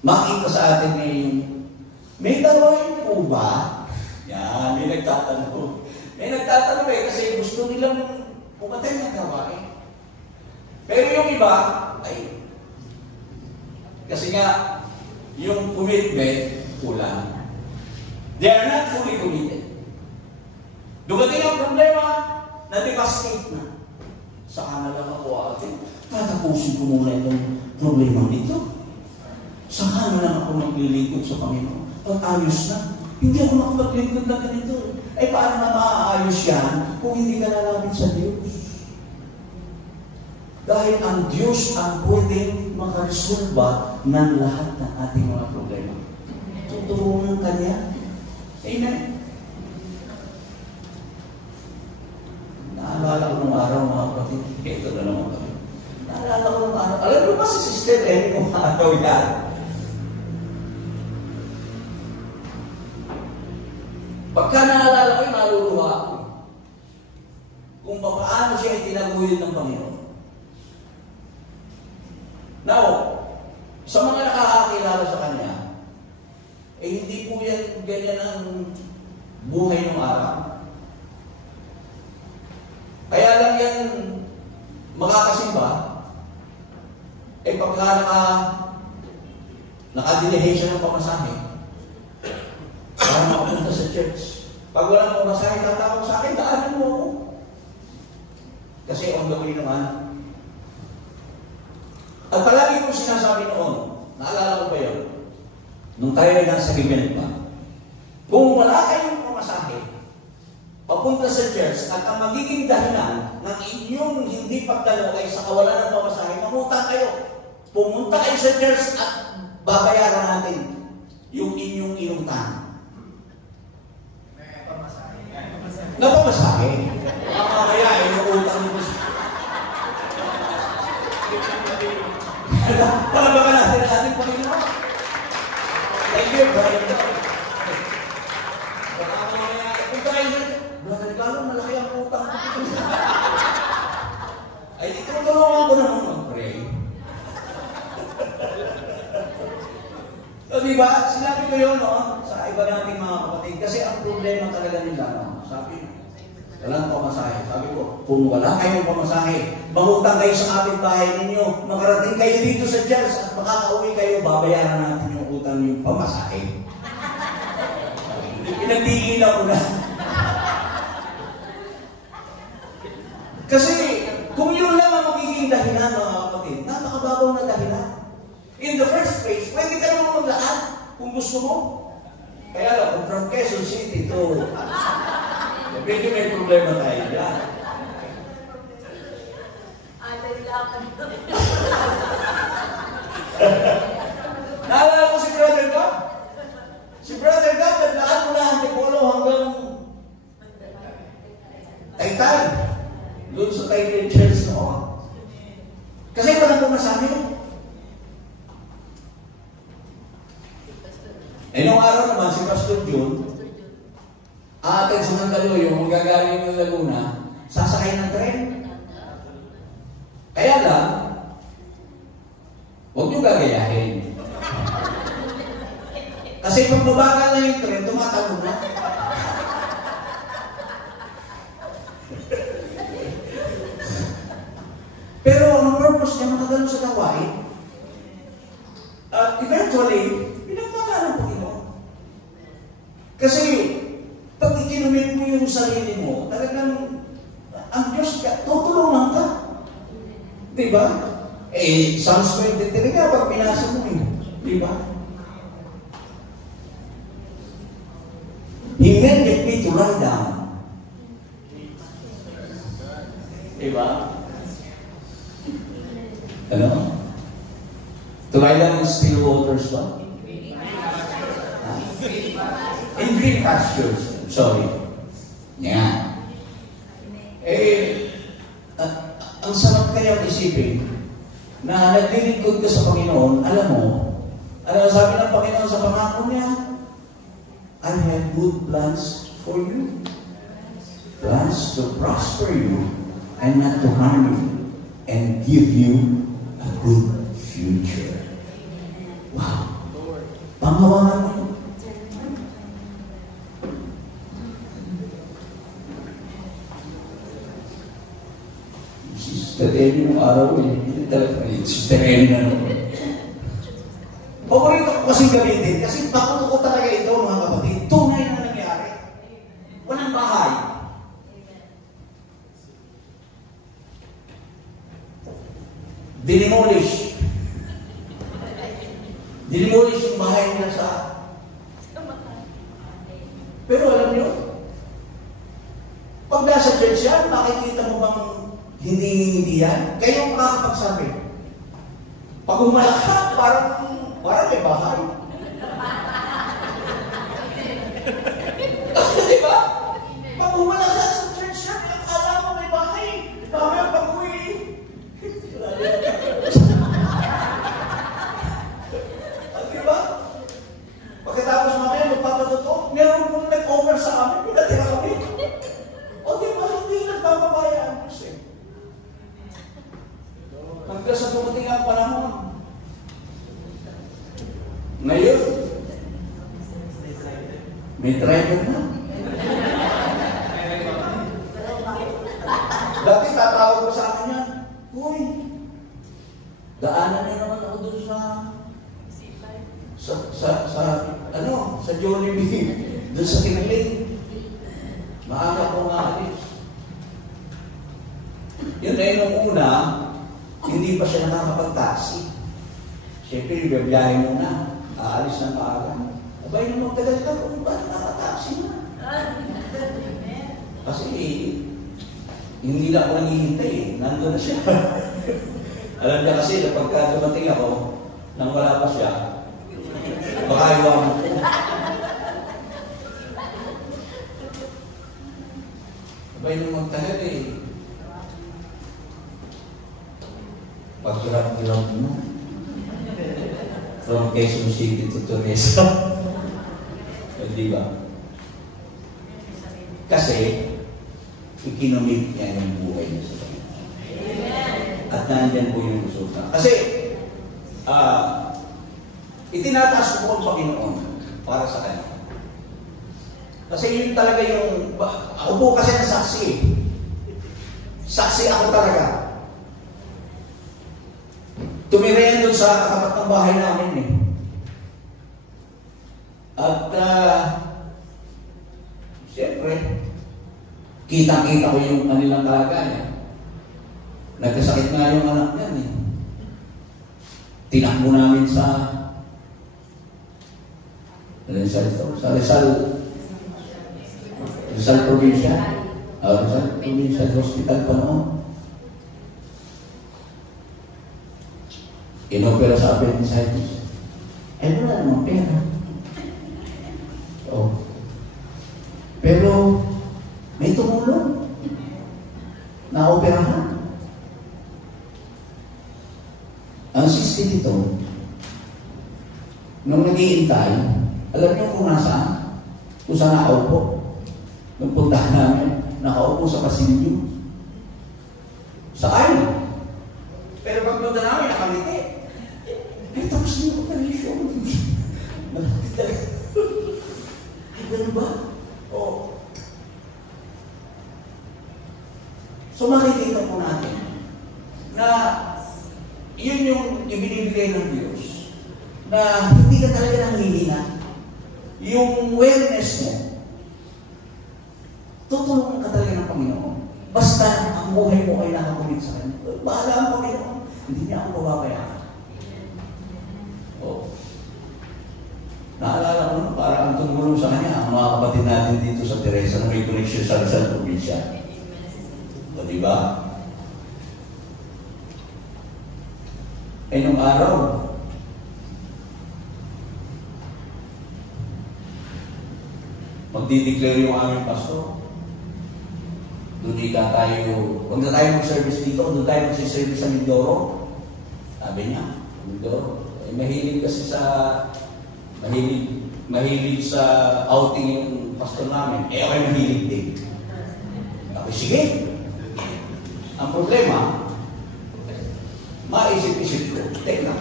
makita sa atin ay may gawain po ba? Yan, may nagtatanong. May nagtatanong kasi gusto nilang pumatay ng gawain. Pero yung iba, ay, kasi nga, yung commitment, kulang. They are not fully committed. Dumating ang problema, na-devastate na. Saan na lang ako atin? Tatapusin ko muna itong problema nito. Saan na lang ako maglilingkod sa Panginoon? Pag-ayos na. Hindi ako makapaglingkod na ganito. Paano na maaayos yan kung hindi ka lalapit sa Diyos? Dahil ang Diyos ang pwedeng makaresolba ng lahat ng ating mga problema. Tutulungan Kanya. Amen. Naalala ko nung araw, mga kapatid. Ito na naman kami. Naalala ko nung araw. Alam mo ba si Sister Lenny kung araw yan? Pagka naalala ko, naluluha ako. Kung paano siya itinaguyod ng Panginoon. Now, sa mga nakakakilala sa Kanya, hindi po yan ganyan ang buhay ng araw. Kaya lang yan makakasimba, pagka naka-delay siya ng pamasahe, para makapunta sa church. Pag walang pamasahe, tatawag sa akin, daanan mo ako. Kasi ang gawin naman. At palagi ko sinasabi noon, naalala ko ba yun? Nung tayo ay nasa bibig pa, kung wala kayong pamasahe, papunta sa church at ang magiging dahilan ng inyong hindi pagdalo ay sa kawalan ng pamasahe, mamutang kayo. Pumunta kayo sa church at babayaran natin yung inyong inutang. Napamasahe. Mamaya yung utang mo. Palabakan natin ang ating Panginoon. Thank you, brother. Kung tayo na, brother, gano'n malaki ang utang ko. Ay, itutulungan ko naman mag-pray. So, diba? Sinabi ko yun, no? Sa iba nating mga kapatid. Kasi ang problema talaga nila, no? Sabi, walang pamasahe. Sabi ko, kung wala kayong pamasahe, mangutang kayo sa kapitbahay ninyo, makarating kayo dito sa church at makakauwi kayo, babayaran natin yung utang yung pamasahe. Pinagtigilan ko na. Kasi, kung yun lang ang magiging dahilan, mga kapatid, napakababaw na dahilan. In the first place, pwede ka naman maglaan kung gusto mo. Kaya lang, kung from Quezon City to medyo may problema tayo dyan. Naalala ko si Brother God? Si Brother God, naglaan mo na ang Antipolo hanggang Taytay. Doon sa Taytay Church noon. Kasi walang pumasahe. Nung araw naman, si Pastor June, atin sa Mandaluyong, magagaling ng Laguna, sasakay ng tren. Kaya lang, huwag niyo gagayahin. Kasi pag mabagal na yung tren, tumatalon na. Pero ang purpose niya, makagano sa gawain. Eventually, pinagpagaan ng Panginoon. Kasi, pag ikinumit mo yung sarili mo, talagang ang Diyos ka, tutulungan ka. Diba? Psalms 23 nga, pag pinasa mo eh. Diba? He made me to lie down. Diba? Ano? To lie down in still waters ba? In green pastures. Sorry. Yan. Ang sarap kaya isipin na naglilingkod ka sa Panginoon, alam mo, ano sabi ng Panginoon sa pangako niya? I have good plans for you. Plans to prosper you and not to harm you and give you a good future. Wow. Panghawakan mo. Sister Ellie nung araw hindi talaga Sister Ellie na naman. Paborito ko kasi gamitin kasi bakit ko talaga ito mga kapatid. Tunay na nangyari. Walang bahay. Dinimolish. Dinimolish yung bahay nila sa pero alam nyo, pag nasa church yan, makikita mo bang hindi yan? Kayo makakapagsabi. Pag umalakad, parang may bahay. Diba? Pag umalakad sa church yan, akala mo may bahay. hanggang sa dumating ang panahon. Ngayon, may driver na. Dati tatawag ko sa akin yan, uy, daanan niyo naman ako doon sa Jollibee, doon sa Tinling. Maaga ko maalis. Yun ay nung una, hindi pa siya nakakapag-taxi. Siyempre, bibiyahe muna. Aalis ng maaga. Abay, nung magtagal ka, kung ba nakataksi na? Kasi, hindi na ako nanghihintay eh. Nandun na siya. Alam niya kasi, na pagka dumating ako, nang wala pa siya, baka iwan mo. Abay, nung magtagal eh. Pagkirap-kirap mo. From Quezon City to Teresa. Di ba? Kasi, ikinomit niya yung buhay niya sa kanya. At nandyan po yung resulta. Kasi, itinataas ko po ang Panginoon para sa kanya. Kasi yun talaga yung, ako po kasi na saksi eh. Saksi ako talaga. Tumirayan doon sa katapat ng bahay namin eh. At, siyempre, kitang-kita ko yung kanilang kalagayan. Nagkasakit nga yung anak niyan eh. Tinakbo namin sa Rizal Provincial. Rizal Provincial Hospital pa noon. Inopera sa appendicitis. Eh, wala namang pera. Oh. Pero, may tumulong. Na-operahan. Ang system dito, nung nag-iintay, alam niyo kung nasaan? Kung saan nakaupo. Nung puntahan namin, nakaupo sa pasilyo. Saan? Pero pag punta namin, nakamiti. Eh, tapos niyo operation. Malapit talaga. Ay, gano'n ba? Oo. So, makikita po natin na yun yung ibinibigay ng Diyos na hindi ka talaga nanghihina. Yung awareness mo, tutulungan ka talaga ng Panginoon. Basta ang buhay mo ay nakakumit sa Kanya. Bahala ang Panginoon. Hindi niya ako mababayaan. Oh. Naalala ko na, parang tumulong sa Kanya ang mga kapatid natin dito sa Teresa na may connection sa Rizal Provincial. O, diba? Eh, nung araw, magdideclare yung aming pastor. Doon tayo, huwag na tayo mag-service dito, doon tayo mag-service sa Mindoro. Sabi niya, Mindoro. Eh, mahilig kasi sa, mahilig sa outing yung pastor namin. Eh, ako'y mahilig din. Ako, sige. Ang problema, maisip-isip ko, teka,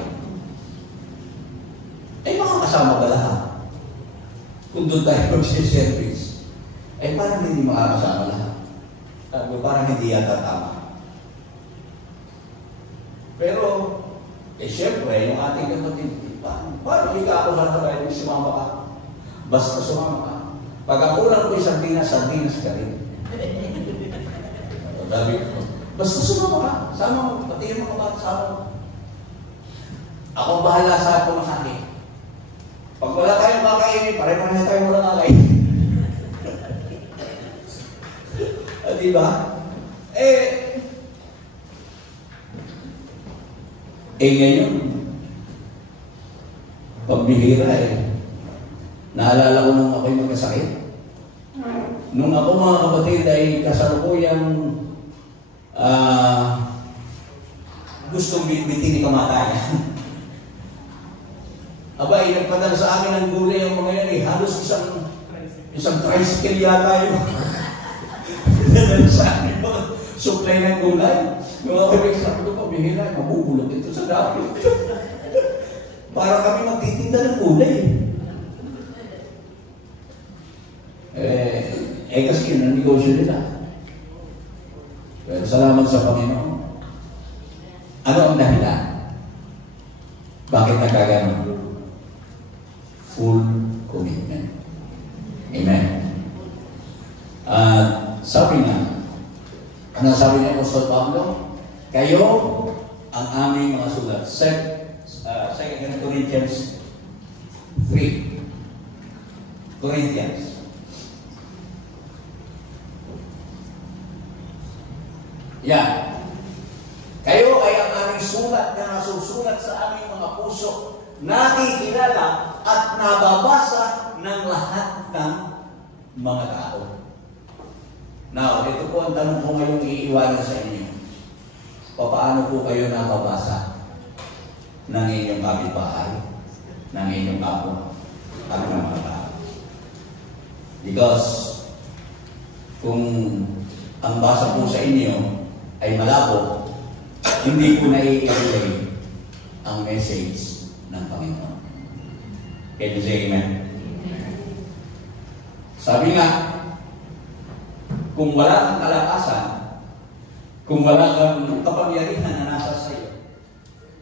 eh makakasama ba lahat? Kung doon tayo mag-service, eh parang hindi makakasama lahat. Parang hindi yata tama. Pero, eh syempre, yung ating kapatid, paano hindi ka ako sasabayin kung sumama ka? Basta sumama ka. Pag ang ulang ko sardinas ka rin. Sabi ko, basta sumama ka. Sama mo, pati yung mga bata sama mo. Ako bahala sa pumasakit. Pag wala tayong makainin, pare-pareha tayong walang kakainin. Diba? Ngayon, pagbihira naalala ko nung ako'y magkasakit. Nung ako mga kapatid ay kasalukuyang gustong bitbitin ni kamatayan. Abay, nagpadala sa amin ng gulay ang mga yan halos isang tricycle yata yun. Sa amin, supply ng gulay. Mga kaibigan, sabi ko, pabihira, mabubulok ito sa dami. Para kami magtitinda ng gulay. Kasi yun ang negosyo nila. Pero salamat sa Panginoon. Ano ang dahilan? Bakit nagkaganon? Full commitment. Amen. Sabi nga, ano sabi niya Apostol Pablo? Kayo ang aming mga sulat. 2 Corinthians 3. Corinthians. Yan. Kayo ay ang aming sulat na nasusulat sa aming mga puso, nakikilala at nababasa ng lahat ng mga tao. Now, ito po ang tanong ko ngayong iiwanan sa inyo. Paano po kayo nababasa ng inyong kapitbahay, ng inyong kapwa, at ng mga tao? Because, kung ang basa po sa inyo ay malabo, hindi ko nai-relay ang message ng Panginoon. Can you say amen? Sabi nga, kung wala kang kalakasan, kung wala kang kapangyarihan na nasa sa iyo,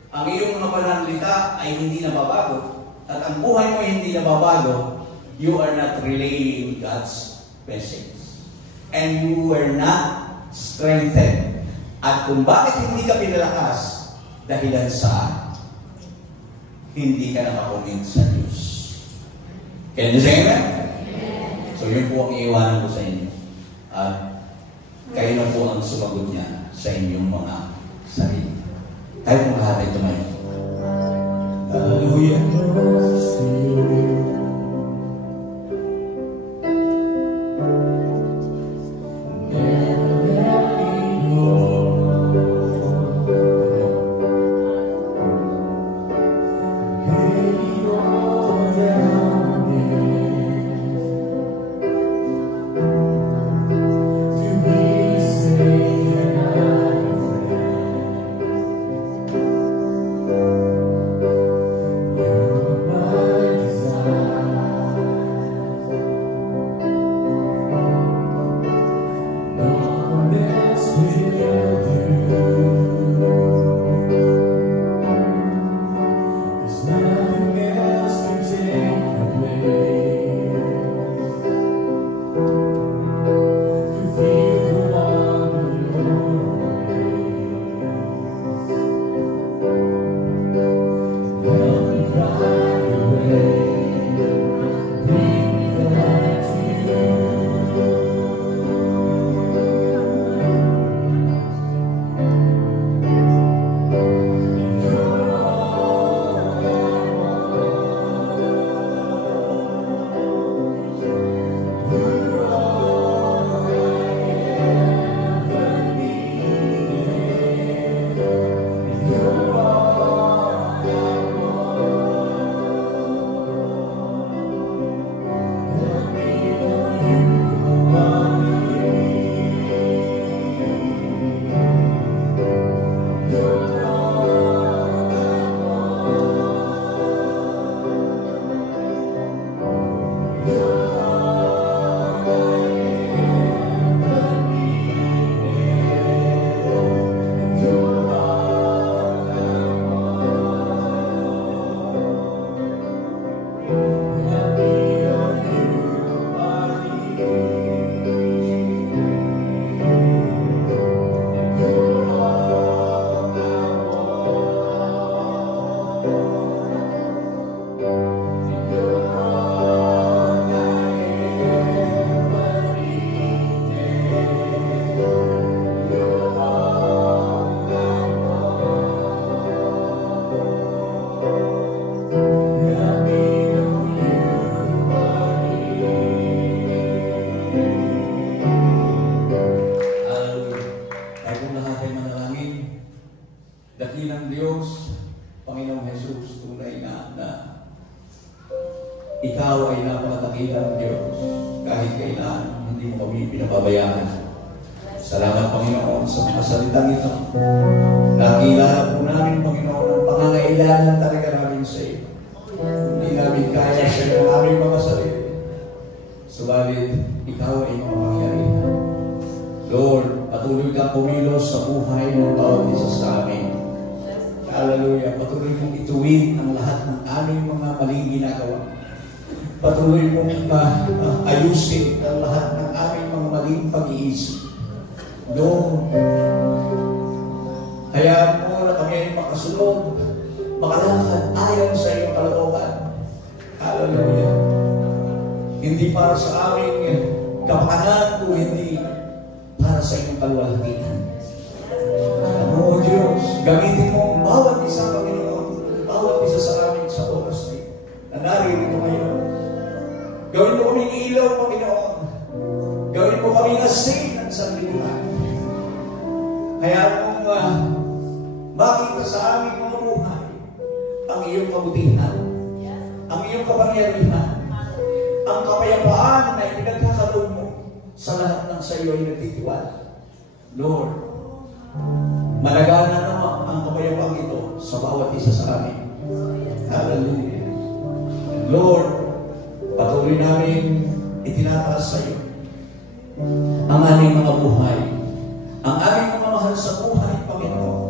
ang iyong mga pananalita ay hindi nababago, at ang buhay mo ay hindi nababago, you are not relaying God's message. And you were not strengthened. At kung bakit hindi ka pinalakas, dahilan sa hindi ka nakakomit sa Diyos. Can you say amen? So yun po ang iiwanan ko sa inyo. At kayo na po ang sumagot niya sa inyong mga sarili. Tayo pong lahat ay tumayo. Hallelujah. dakilang Diyos, Panginoong Jesus, tunay na Ikaw ay napakadakilang Diyos. Kahit kailan, hindi mo kami pinababayaan. Salamat, Panginoon, sa mga salitang ito. Nakilala po namin, Panginoon, ang pangangailangan talaga namin sa iyo. Hindi namin kaya sa iyo ang aming mga sarili. Subalit, ikaw ay makapangyarihan. Lord, patuloy kang pumilos sa buhay ng bawat isa sa amin. Hallelujah. Patuloy mong ituwid ang lahat ng aming mga maling ginagawa. Patuloy mong ayusin ang lahat ng aming mga maling pag-iisip. Lord, hayaan mo na kami ay makasunod, makalakad ayon sa iyong kalooban. Hallelujah. Hindi para sa aming kapakanan, o hindi para sa iyong kalwalhatian. O Diyos, gamitin mo ang bawat isa, Panginoon, bawat isa sa amin sa oras na naririto ngayon. Gawin mo kaming ilaw, Panginoon. Gawin mo kaming asin ng sanlibutan. Kaya kung makita sa aming mga buhay ang iyong kabutihan, ang iyong kapangyarihan, ang kapayapaan na ipinagkakaroon mo sa lahat ng sa iyo ay nagtitiwala. Lord, malagana naman ang kapayapaan ito sa bawat isa sa amin. Hallelujah. And Lord, patuloy namin itinataas sa iyo ang aming mga buhay, ang aming mga mahal sa buhay, Panginoon,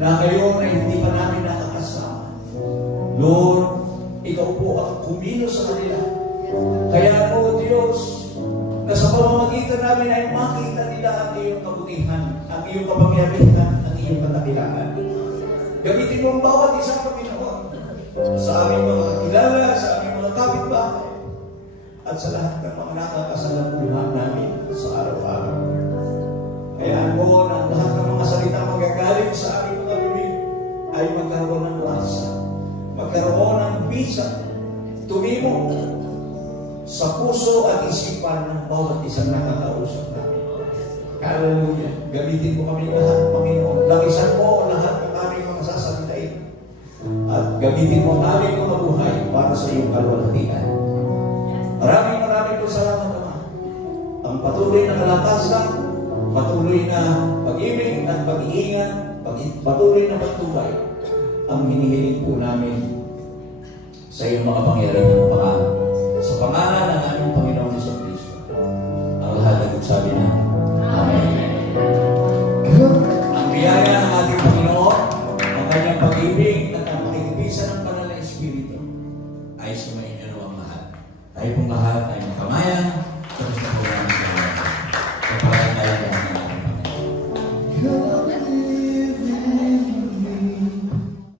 na ngayon ay hindi pa namin nakakasama. Lord, ikaw po ang kumilos sa kanila. Kaya po, Diyos, na sa pamamagitan namin ay makita nila ang iyong kabutihan, ang iyong kapangyarihan, ang iyong katakilaan. Gamitin mo ang bawat isang, Panginoon, sa aming mga kilala, sa aming mga kapitbahay, at sa lahat ng mga nakakasalamuhan namin sa araw-araw. Kaya po na lahat ng mga salita magagaling sa aming mga bibig ay magkaroon ng lasa, magkaroon ng bisa, tumimo sa puso at isipan ng bawat isang nakakausap namin. Hallelujah. Gamitin mo kami lahat, Panginoon. Lakisan mo lahat ng aming mga sasalitain. At gamitin mo ang aming mga buhay para sa iyong kalwalhatian. Maraming po salamat, Ama. Ang patuloy na kalakasan, patuloy na pag-ibig at pag-iingat, patuloy na pagtubay, ang hinihiling po namin sa iyong mga pangyarihan ng pangalan. Sa pangalan ng aming Panginoon Hesus Kristo, ang lahat ay magsabi na, Amen. Ang biyaya ng ating Panginoon, ang kanyang pag-ibig at ang pakikipisan ng banal na Espiritu ay sumainyo ang lahat. Tayo pong lahat